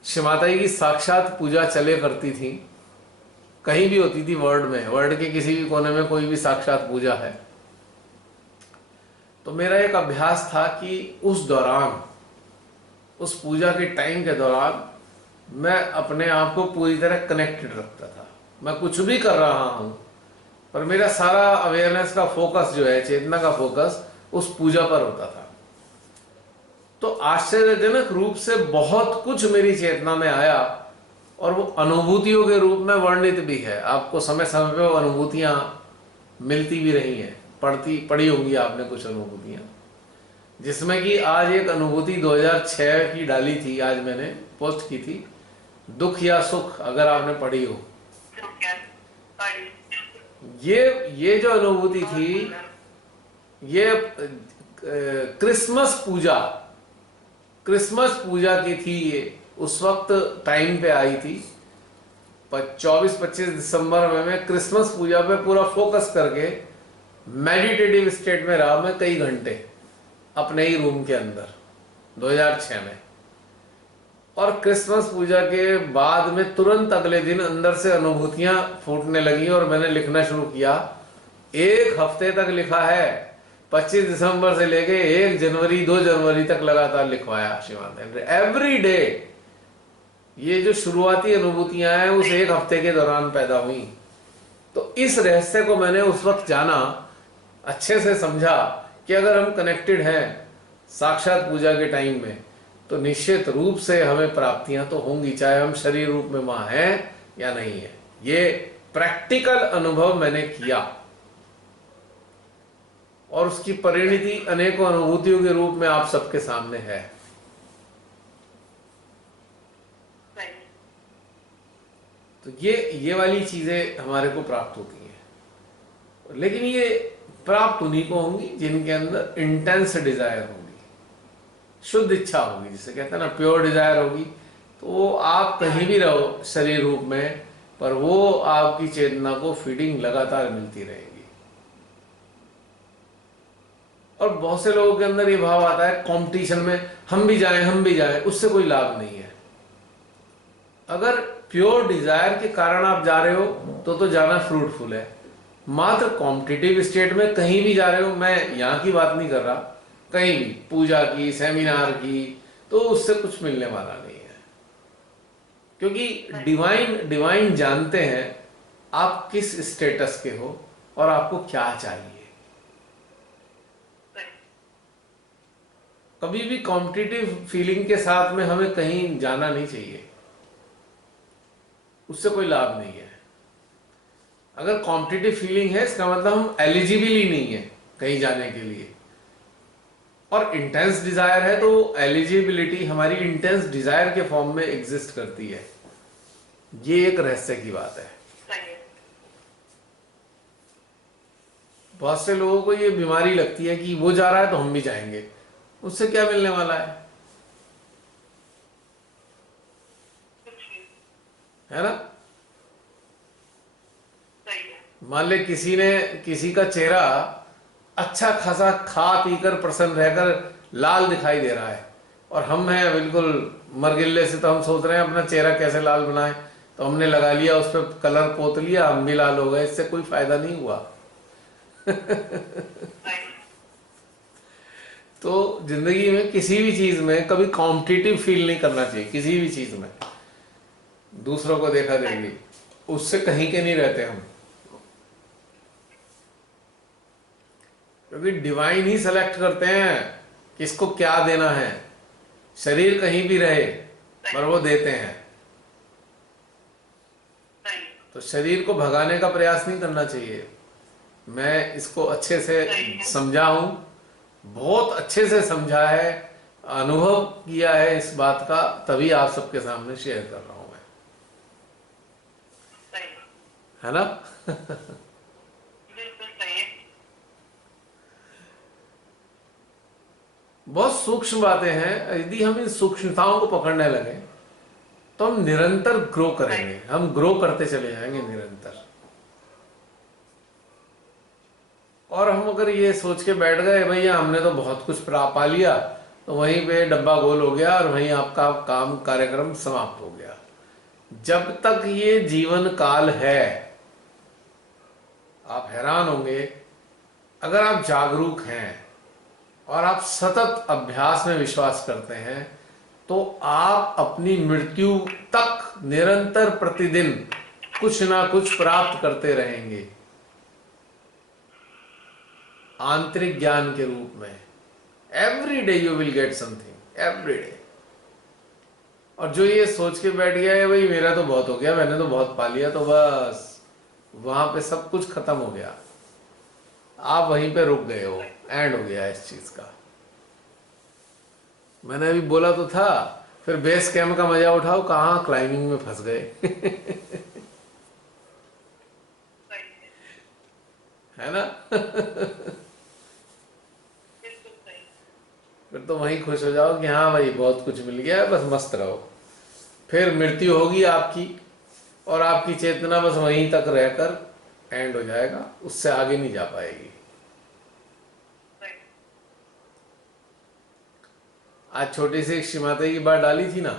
शिव माता जी की साक्षात पूजा चले करती थी, कहीं भी होती थी वर्ल्ड के किसी भी कोने में कोई भी साक्षात पूजा है, तो मेरा एक अभ्यास था कि उस दौरान, उस पूजा के टाइम के दौरान, मैं अपने आप को पूरी तरह कनेक्टेड रखता था। मैं कुछ भी कर रहा हूं पर मेरा सारा अवेयरनेस का फोकस जो है, चेतना का फोकस उस पूजा पर होता था। तो आश्चर्यजनक रूप से बहुत कुछ मेरी चेतना में आया, और वो अनुभूतियों के रूप में वर्णित भी है। आपको समय समय पे वो अनुभूतियां मिलती भी रही हैं, पढ़ी होंगी आपने कुछ अनुभूतियां, जिसमें कि आज एक अनुभूति 2006 की डाली थी, आज मैंने पोस्ट की थी, दुख या सुख, अगर आपने पढ़ी हो। ठीक है, पढ़ी। ये जो अनुभूति थी, ये क्रिसमस पूजा की थी। ये उस वक्त टाइम पे आई थी, 24-25 दिसंबर में मैं क्रिसमस पूजा पे पूरा फोकस करके मेडिटेटिव स्टेट में रहा मैं कई घंटे अपने ही रूम के अंदर 2006 में। और क्रिसमस पूजा के बाद में तुरंत अगले दिन अंदर से अनुभूतियां फूटने लगी और मैंने लिखना शुरू किया। 1 हफ्ते तक लिखा है, 25 दिसंबर से लेके 1 जनवरी 2 जनवरी तक लगातार लिखवाया शिवानंद ने, एवरी डे। ये जो शुरुआती अनुभूतियां हैं उस 1 हफ्ते के दौरान पैदा हुई। तो इस रहस्य को मैंने उस वक्त जाना, अच्छे से समझा कि अगर हम कनेक्टेड हैं साक्षात पूजा के टाइम में, तो निश्चित रूप से हमें प्राप्तियां तो होंगी, चाहे हम शरीर रूप में वहां हैं या नहीं है। ये प्रैक्टिकल अनुभव मैंने किया, और उसकी परिणति अनेकों अनुभूतियों के रूप में आप सबके सामने है। तो ये वाली चीजें हमारे को प्राप्त होती हैं, लेकिन ये प्राप्त उन्हीं को होंगी जिनके अंदर इंटेंस डिजायर होगी, शुद्ध इच्छा होगी, जिसे कहते हैं ना प्योर डिजायर होगी। तो आप कहीं भी रहो शरीर रूप में, पर वो आपकी चेतना को फीडिंग लगातार मिलती रहेगी। और बहुत से लोगों के अंदर ये भाव आता है कंपटीशन में, हम भी जाएं, उससे कोई लाभ नहीं है। अगर प्योर डिजायर के कारण आप जा रहे हो तो जाना फ्रूटफुल है। मात्र कॉम्पिटिटिव स्टेट में कहीं भी जा रहे हो, मैं यहाँ की बात नहीं कर रहा, कहीं भी पूजा की, सेमिनार की, तो उससे कुछ मिलने वाला नहीं है। क्योंकि डिवाइन जानते हैं आप किस स्टेटस के हो और आपको क्या चाहिए। कभी भी कॉम्पिटिटिव फीलिंग के साथ में हमें कहीं जाना नहीं चाहिए, उससे कोई लाभ नहीं है। अगर कॉम्पिटिटिव फीलिंग है इसका मतलब हम एलिजिबल ही नहीं है कहीं जाने के लिए, और इंटेंस डिजायर है तो एलिजिबिलिटी हमारी इंटेंस डिजायर के फॉर्म में एग्जिस्ट करती है। ये एक रहस्य की बात है। सही है। बहुत से लोगों को ये बीमारी लगती है कि वो जा रहा है तो हम भी जाएंगे, उससे क्या मिलने वाला कुछ नहीं। है ना। सही है। मान ले किसी ने, किसी का चेहरा अच्छा खासा खा पीकर प्रसन्न रहकर लाल दिखाई दे रहा है, और हम हैं बिल्कुल मरगिल्ले से, तो हम सोच रहे हैं अपना चेहरा कैसे लाल बनाए, तो हमने लगा लिया, उस पर कलर पोत लिया, हम भी लाल हो गए, इससे कोई फायदा नहीं हुआ। सही है। तो जिंदगी में किसी भी चीज में कभी कॉम्पिटिटिव फील नहीं करना चाहिए, किसी भी चीज में दूसरों को देखा देखी, उससे कहीं के नहीं रहते हम, क्योंकि डिवाइन ही सेलेक्ट करते हैं किसको क्या देना है। शरीर कहीं भी रहे पर वो देते हैं, सही। तो शरीर को भगाने का प्रयास नहीं करना चाहिए। मैं इसको अच्छे से समझा हूं, बहुत अच्छे से समझा है, अनुभव किया है इस बात का, तभी आप सबके सामने शेयर कर रहा हूं मैं, सही है ना। बिल्कुल सही है। बहुत सूक्ष्म बातें हैं, यदि हम इन सूक्ष्मताओं को पकड़ने लगे तो हम निरंतर ग्रो करेंगे, हम ग्रो करते चले जाएंगे निरंतर। और हम अगर ये सोच के बैठ गए भैया हमने तो बहुत कुछ पा लिया, तो वहीं पे डब्बा गोल हो गया और वहीं आपका काम कार्यक्रम समाप्त हो गया। जब तक ये जीवन काल है, आप हैरान होंगे, अगर आप जागरूक हैं और आप सतत अभ्यास में विश्वास करते हैं, तो आप अपनी मृत्यु तक निरंतर प्रतिदिन कुछ ना कुछ प्राप्त करते रहेंगे, आंतरिक ज्ञान के रूप में। Every day you will get something, every day. और जो ये सोच के बैठ गया है भाई मेरा तो बहुत हो गया, मैंने तो बहुत पा लिया, तो बस वहां पे सब कुछ खत्म हो गया, आप वहीं पे रुक गए हो, एंड हो गया इस चीज का। मैंने अभी बोला तो था, फिर बेस कैंप का मजा उठाओ, कहाँ क्लाइंबिंग में फंस गए। है ना। फिर तो वहीं खुश हो जाओ कि हाँ भाई बहुत कुछ मिल गया है, बस मस्त रहो। फिर मृत्यु होगी आपकी, और आपकी चेतना बस वहीं तक रहकर एंड हो जाएगा, उससे आगे नहीं जा पाएगी। आज छोटी सी एक श्रीमाता की बात डाली थी ना,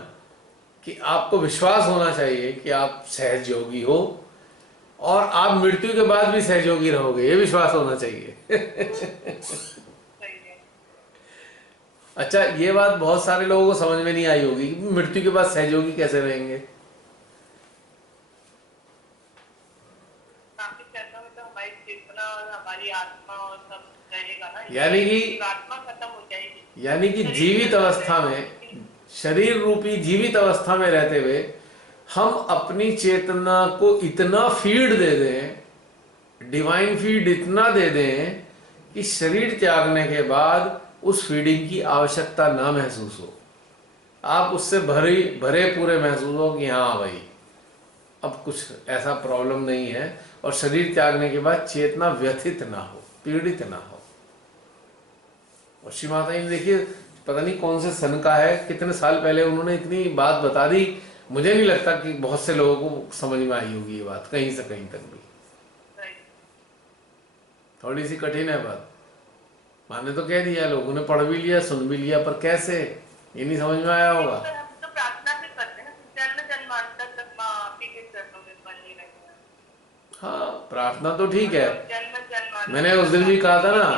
कि आपको विश्वास होना चाहिए कि आप सहज योगी हो, और आप मृत्यु के बाद भी सहयोगी रहोगे, ये विश्वास होना चाहिए। अच्छा, ये बात बहुत सारे लोगों को समझ में नहीं आई होगी कि मृत्यु के बाद सहयोगी कैसे रहेंगे। हमारी आत्मा और सब रहेगा ना, आत्मा खत्म हो जाएगी, यानी कि जीवित अवस्था में, शरीर रूपी जीवित अवस्था में रहते हुए हम अपनी चेतना को इतना फीड दे दें, डिवाइन फीड इतना दे दें कि शरीर त्यागने के बाद उस फीडिंग की आवश्यकता ना महसूस हो, आप उससे भरे पूरे महसूस हो कि हाँ भाई अब कुछ ऐसा प्रॉब्लम नहीं है, और शरीर त्यागने के बाद चेतना व्यथित ना हो, पीड़ित ना हो। और श्री माता जी देखिए, पता नहीं कौन से सन का है, कितने साल पहले उन्होंने इतनी बात बता दी, मुझे नहीं लगता कि बहुत से लोगों को समझ में आई होगी ये बात, कहीं से कहीं तक भी। थोड़ी सी कठिन है बात, माने तो कह दिया, लोगों ने पढ़ भी लिया, सुन भी लिया, पर कैसे, ये नहीं समझ में आया होगा। तो प्रार्थना भी करते हैं, जन्म जन्मांतर तक माँ आप ही के चरणों में बनी रहेंगे। हाँ, प्रार्थना तो ठीक है, मैंने उस दिन भी कहा था ना,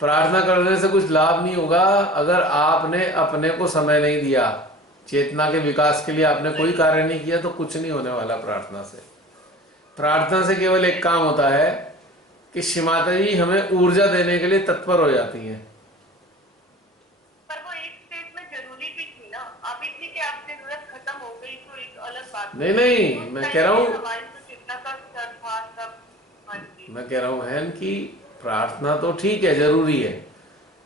प्रार्थना करने से कुछ लाभ नहीं होगा अगर आपने अपने को समय नहीं दिया, चेतना के विकास के लिए आपने कोई कार्य नहीं किया, तो कुछ नहीं होने वाला प्रार्थना से। प्रार्थना से केवल एक काम होता है कि श्री माता जी हमें ऊर्जा देने के लिए तत्पर हो जाती हैं। पर वो एक स्टेज में जरूरी भी थी ना, अभी थी कि आपकी जरूरत खत्म हो गई तो एक अलग बात। नहीं, मैं कह रहा हूँ, मैं कह रहा हूँ बहन कि प्रार्थना तो ठीक है, जरूरी है,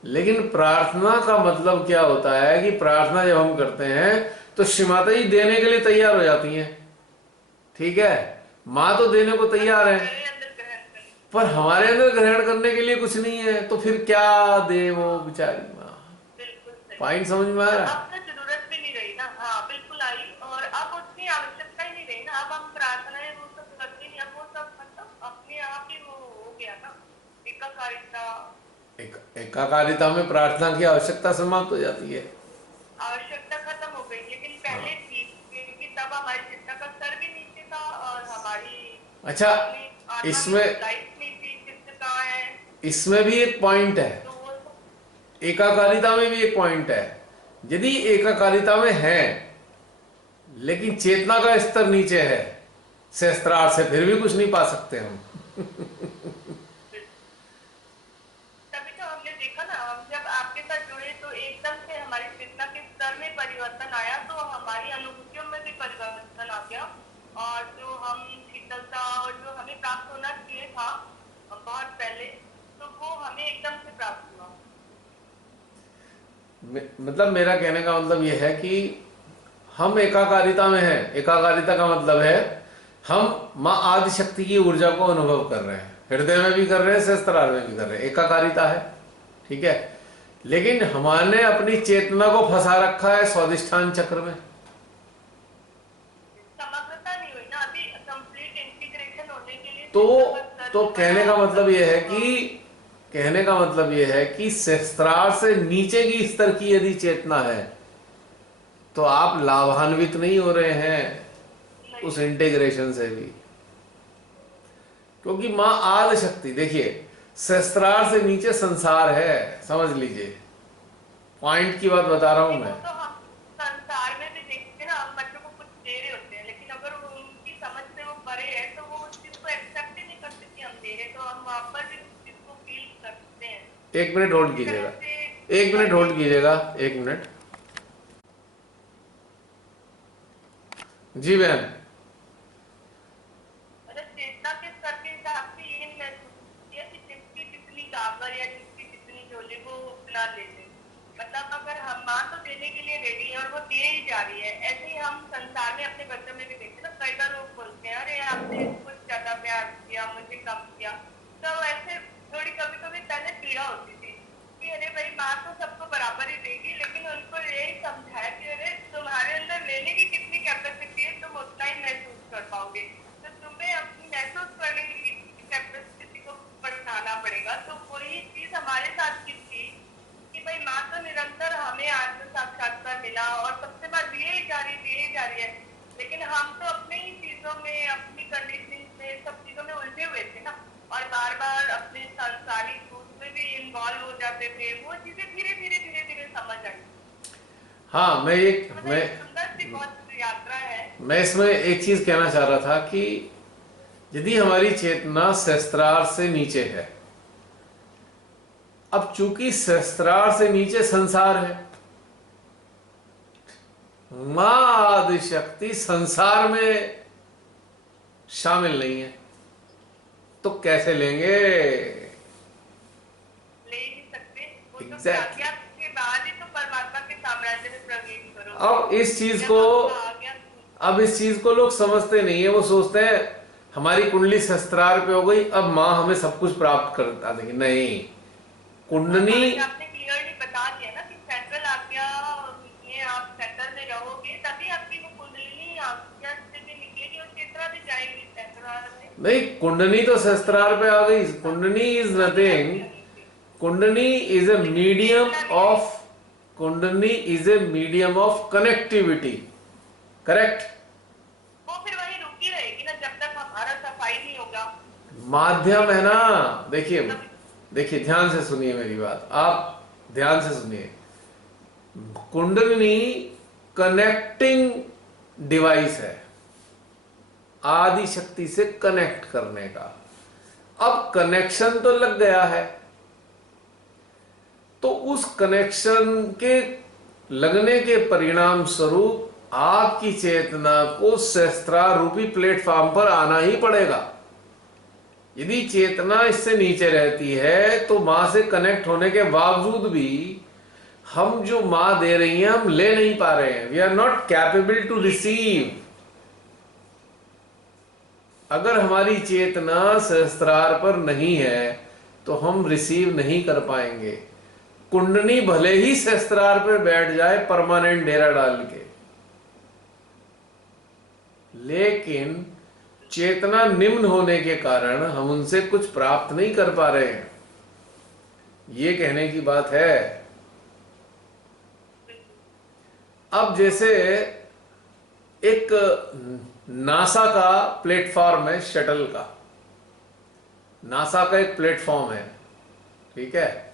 लेकिन प्रार्थना का मतलब क्या होता है कि प्रार्थना जब हम करते हैं तो श्री माता जी देने के लिए तैयार हो जाती हैं। ठीक है, माँ तो देने को तैयार है, मेरे अंदर ग्रहण करना। पर हमारे अंदर ग्रहण करने के लिए कुछ नहीं है, तो फिर क्या दे वो हाँ बेचारी माँ। बिल्कुल सही। पॉइंट समझ में आ और रहा है? अब तो जरूरत भी नहीं रही ना। हाँ बिल्कुल आई, और अब उतनी आवश्यकता ही नहीं रही ना। अब हम प्रार्थनाएं वो सब करते नहीं, अब वो सब मतलब अपने आप ही वो हो गया ना, एकाकारिता। एकाकारिता में प्रार्थना की आवश्यकता समाप्त हो जाती है। आवश्यकता खत्म हो गई, लेकिन हाँ। पहले थी, क्योंकि तब हमारी चिंता का स्तर भी नीचे था, और हमारी अच्छा, अपनी आत्मा की इसमें लाइफ नहीं थी, चित्त कहाँ है। इसमें भी एक पॉइंट है, तो वो सब एकाकारिता में भी एक पॉइंट है। यदि एकाकारिता में है लेकिन चेतना का स्तर नीचे है सहस्त्रार से, फिर भी कुछ नहीं पा सकते हम। तभी तो हमने देखा ना, हम जब आपके साथ जुड़े तो एकदम से हमारी चेतना के स्तर में परिवर्तन आया, तो हमारी अनुभूतियों में भी परिवर्तन आ गया, और जो हम शीतलता और जो हमें प्राप्त होना चाहिए था बहुत पहले, तो वो हमें एकदम से प्राप्त हुआ। मतलब मेरा कहने का मतलब यह है कि हम एकाकारिता में हैं। एकाकारिता का मतलब है हम माँ आदि शक्ति की ऊर्जा को अनुभव कर रहे हैं, हृदय में भी कर रहे हैं, सहस्त्रार में भी कर रहे हैं, एकाकारिता है। ठीक है, लेकिन हमने अपनी चेतना को फंसा रखा है स्वादिष्ठान चक्र में। समग्रता नहीं हुई ना अभी, कंप्लीट इंटीग्रेशन होने के लिए तो चेतना का स्तर तो भी कहने का बढ़ा, मतलब यह है कि सहस्त्रार से नीचे की स्तर की यदि चेतना है तो आप लाभान्वित नहीं हो रहे हैं नहीं। उस इंटीग्रेशन से भी, क्योंकि मां आदि शक्ति, देखिए सहस्त्रार से नीचे संसार है, समझ लीजिए, पॉइंट की बात बता रहा हूं वो मैं। तो हम संसार में भी देखते हैं ना, हम बच्चों को कुछ दे रहे होते हैं, लेकिन अगर उनकी समझ से वो परे है तो वो उस चीज को एक्सेप्ट ही नहीं करते कि हम दे रहे, तो हम वहां पर भी उस चीज को फील करते हैं। एक मिनट होल्ड इसी तरह कीजिएगा, से एक मिनट पढ़ने होल्ड कीजिएगा, एक मिनट। जी बहन। मतलब चेतना के स्तर के हिसाब से ये महसूस किया कि जिसकी जितनी काबर या जिसकी जितनी झोली वो उतना ले ले। मतलब अगर हम माँ तो देने के लिए रेडी है और वो दे ही जा रही है, ऐसे ही हम संसार में अपने बच्चों में भी देखते हैं ना, कई बार लोग बोलते हैं अरे आपने कुछ ज्यादा प्यार किया, मुझे कम किया। तो ऐसे थोड़ी कभी कभी पहले पीड़ा होती थी कि अरे भाई माँ तो सबको बराबर ही देगी, लेकिन उनको यही समझाया कि अरे तुम्हारे अंदर लेने की कितनी कैपेसिटी है, तुम उतना ही महसूस कर पाओगे, तो तुम्हें अपनी महसूस करने की कैपेसिटी को बढ़ाना पड़ेगा। तो वही चीज हमारे साथ की थी कि भाई माँ तो निरंतर हमें आत्म साक्षात्कार मिला और सबसे बात दिए ही जा रही है, लेकिन हम तो अपने ही चीजों में, अपनी कंडीशनिंग में, सब चीजों में उलझे हुए थे ना, और बार बार अपने सांसारिक रूप में भी इन्वॉल्व हो जाते थे। वो चीजें धीरे धीरे धीरे धीरे समझ आई। हाँ, तो मतलब एक सुंदर सी बहुत यात्रा है। मैं इसमें एक चीज कहना चाह रहा था कि यदि हमारी चेतना सहस्त्रार से नीचे है, अब चूंकि सहस्त्रार से नीचे संसार है, मां आदि शक्ति संसार में शामिल नहीं है, तो कैसे लेंगे? ले ही नहीं सकते। वो तो Exactly. आज्ञा के बाद ही तो परमात्मा के साम्राज्य में प्रवेश करोगे। अब इस चीज जब को आपका आज्ञा अब इस चीज को लोग समझते नहीं है। वो सोचते हैं हमारी कुंडली सहस्त्रार पे हो गई, अब माँ हमें सब कुछ प्राप्त करता देगी। नहीं, कुंडली, आपने क्लियरली बता दिया ना कि सेंट्रल आज्ञा में आप सेंटर में रहोगे, तभी आपकी वो कुंडली आज्ञा से भी निकलेगी और चेतना भी जाएगी सेंट्रल में। नहीं, कुंडली तो सहस्त्रार पे आ गई। कुंडली इज नथिंग, कुंडली इज ए मीडियम ऑफ, कुंडली is a medium of connectivity, correct? वो फिर वही रुकी रहेगी ना जब तक हमारा सफाई नहीं होगा। माध्यम है ना। देखिए देखिए, ध्यान से सुनिए मेरी बात, आप ध्यान से सुनिए। कुंडलिनी कनेक्टिंग डिवाइस है, आदि शक्ति से कनेक्ट करने का। अब कनेक्शन तो लग गया है, तो उस कनेक्शन के लगने के परिणाम स्वरूप आपकी चेतना को सहस्त्रार रूपी प्लेटफॉर्म पर आना ही पड़ेगा। यदि चेतना इससे नीचे रहती है तो मां से कनेक्ट होने के बावजूद भी हम जो मां दे रही हैं हम ले नहीं पा रहे हैं। We are not capable to receive. अगर हमारी चेतना सहस्त्रार पर नहीं है तो हम रिसीव नहीं कर पाएंगे। कुंडनी भले ही सहस्त्रार पर बैठ जाए परमानेंट डेरा डाल के, लेकिन चेतना निम्न होने के कारण हम उनसे कुछ प्राप्त नहीं कर पा रहे हैं। ये कहने की बात है। अब जैसे एक नासा का प्लेटफॉर्म है, शटल का, नासा का एक प्लेटफॉर्म है, ठीक है।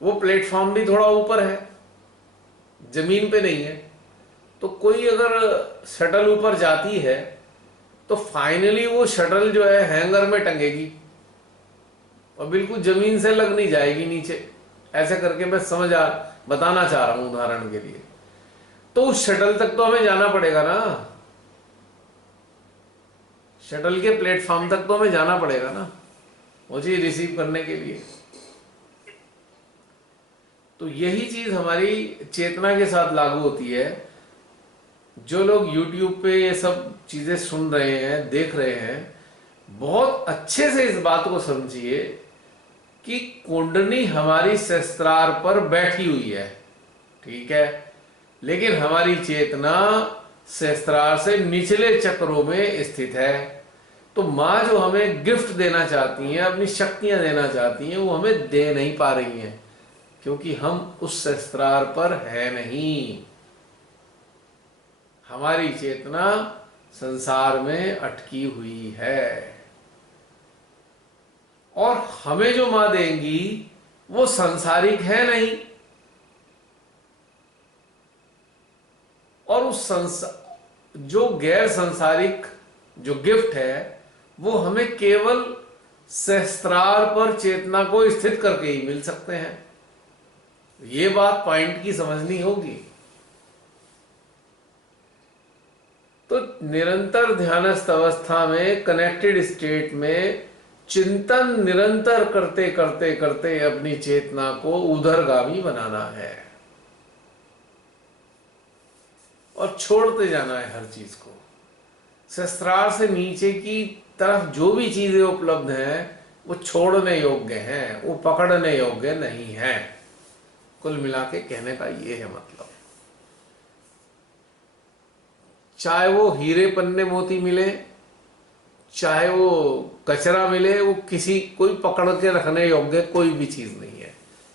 वो प्लेटफॉर्म भी थोड़ा ऊपर है, जमीन पे नहीं है। तो कोई अगर शटल ऊपर जाती है तो फाइनली वो शटल जो है हैंगर में टंगेगी और बिल्कुल जमीन से लग नहीं जाएगी नीचे। ऐसे करके मैं बताना चाह रहा हूं उदाहरण के लिए। तो उस शटल तक तो हमें जाना पड़ेगा ना, शटल के प्लेटफॉर्म तक तो हमें जाना पड़ेगा ना वो चीज रिसीव करने के लिए। तो यही चीज हमारी चेतना के साथ लागू होती है। जो लोग YouTube पे ये सब चीजें सुन रहे हैं, देख रहे हैं, बहुत अच्छे से इस बात को समझिए कि कुंडली हमारी सहस्त्रार पर बैठी हुई है, ठीक है, लेकिन हमारी चेतना सहस्त्रार से निचले चक्रों में स्थित है। तो माँ जो हमें गिफ्ट देना चाहती हैं, अपनी शक्तियां देना चाहती हैं, वो हमें दे नहीं पा रही हैं क्योंकि हम उस सहस्त्रार पर है नहीं। हमारी चेतना संसार में अटकी हुई है और हमें जो मां देंगी वो संसारिक है नहीं। और उस जो गैर संसारिक जो गिफ्ट है वो हमें केवल सहस्त्रार पर चेतना को स्थित करके ही मिल सकते हैं। ये बात पॉइंट की समझनी होगी। तो निरंतर ध्यानस्थ अवस्था में, कनेक्टेड स्टेट में चिंतन निरंतर करते करते करते अपनी चेतना को उधरगामी बनाना है और छोड़ते जाना है हर चीज को। सहस्त्रार से नीचे की तरफ जो भी चीजें उपलब्ध हैं वो छोड़ने योग्य हैं, वो पकड़ने योग्य नहीं है। कुल मिला के कहने का ये है मतलब। चाहे वो हीरे पन्ने मोती मिले, चाहे वो कचरा मिले, वो कोई पकड़ के रखने योग्य कोई भी चीज नहीं है,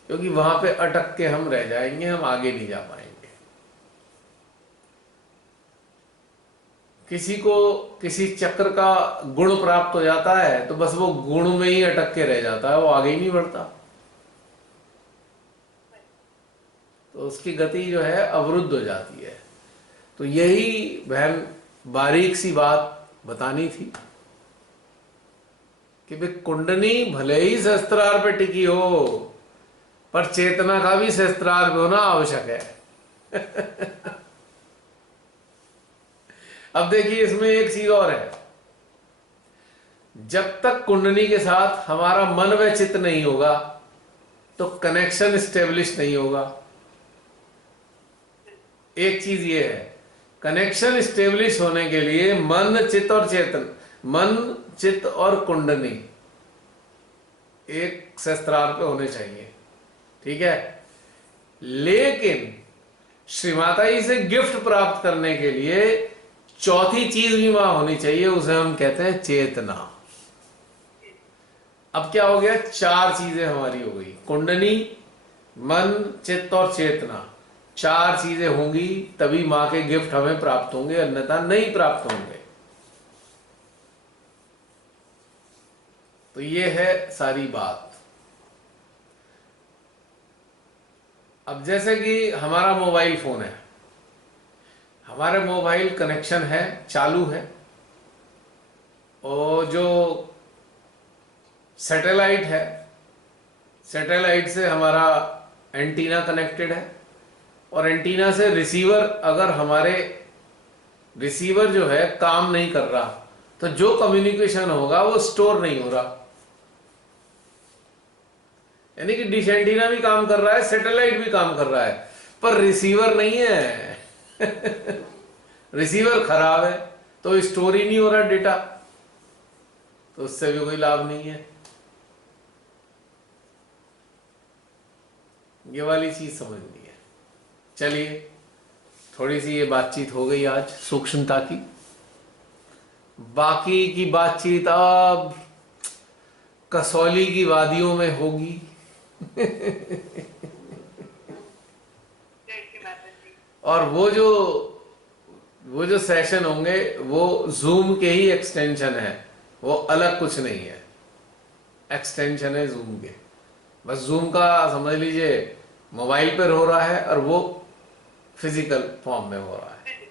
क्योंकि वहां पे अटक के हम रह जाएंगे, हम आगे नहीं जा पाएंगे। किसी को किसी चक्र का गुण प्राप्त हो जाता है तो बस वो गुण में ही अटक के रह जाता है, वो आगे ही नहीं बढ़ता। तो उसकी गति जो है अवरुद्ध हो जाती है। तो यही बहन बारीक सी बात बतानी थी कि भाई कुंडनी भले ही सहस्त्रार पे टिकी हो पर चेतना का भी सहस्त्रार पे होना आवश्यक है। अब देखिए इसमें एक चीज और है। जब तक कुंडली के साथ हमारा मन व चित्त नहीं होगा तो कनेक्शन स्टेब्लिश नहीं होगा। एक चीज ये है, कनेक्शन स्टेब्लिश होने के लिए मन चित्त और चेतन, मन चित्त और कुंडली एक सहस्त्रार पे होने चाहिए, ठीक है। लेकिन श्री माता जी से गिफ्ट प्राप्त करने के लिए चौथी चीज भी वहां होनी चाहिए, उसे हम कहते हैं चेतना। अब क्या हो गया, चार चीजें हमारी हो गई, कुंडली, मन, चित्त और चेतना। चार चीजें होंगी तभी मां के गिफ्ट हमें प्राप्त होंगे, अन्यथा नहीं प्राप्त होंगे। तो ये है सारी बात। अब जैसे कि हमारा मोबाइल फोन है, हमारे मोबाइल कनेक्शन है, चालू है, और जो सैटेलाइट है, सैटेलाइट से हमारा एंटीना कनेक्टेड है, और एंटीना से रिसीवर, अगर हमारे रिसीवर जो है काम नहीं कर रहा तो जो कम्युनिकेशन होगा वो स्टोर नहीं हो रहा। यानी कि डिश एंटीना भी काम कर रहा है, सैटेलाइट भी काम कर रहा है, पर रिसीवर नहीं है। रिसीवर खराब है तो स्टोर ही नहीं हो रहा डेटा। तो उससे भी कोई लाभ नहीं है। ये वाली चीज समझनी है। चलिए, थोड़ी सी ये बातचीत हो गई आज सूक्ष्मता की। बाकी की बातचीत अब कसौली की वादियों में होगी। और वो जो सेशन होंगे वो जूम के ही एक्सटेंशन है, वो अलग कुछ नहीं है, एक्सटेंशन है जूम के। बस जूम का समझ लीजिए मोबाइल पर हो रहा है और वो फिजिकल फॉर्म में हो रहा है।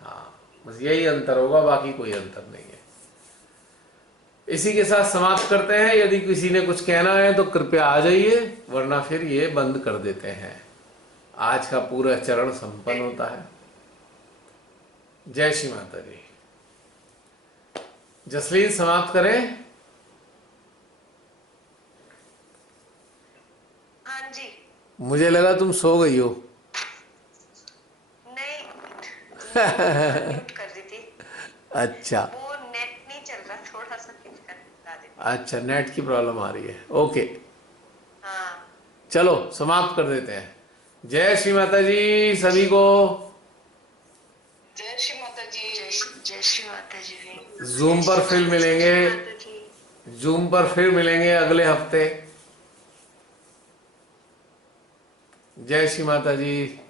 हाँ, बस यही अंतर होगा, बाकी कोई अंतर नहीं है। इसी के साथ समाप्त करते हैं। यदि किसी ने कुछ कहना है तो कृपया आ जाइए, वरना फिर ये बंद कर देते हैं। आज का पूरा चरण संपन्न होता है। जय श्री माता जी। जसलीन समाप्त करें? हाँ जी। मुझे लगा तुम सो गई हो। नहीं, म्यूट कर दी थी। अच्छा, वो नेट नहीं चल रहा, थोड़ा सा पिच कर देती। अच्छा, नेट की प्रॉब्लम आ रही है। ओके, हाँ। चलो समाप्त कर देते हैं। जय श्री माता जी सभी को। जय श्री माता जी। जय श्री माता जी। जूम पर फिर मिलेंगे, जूम पर फिर मिलेंगे अगले हफ्ते। जय श्री माता जी।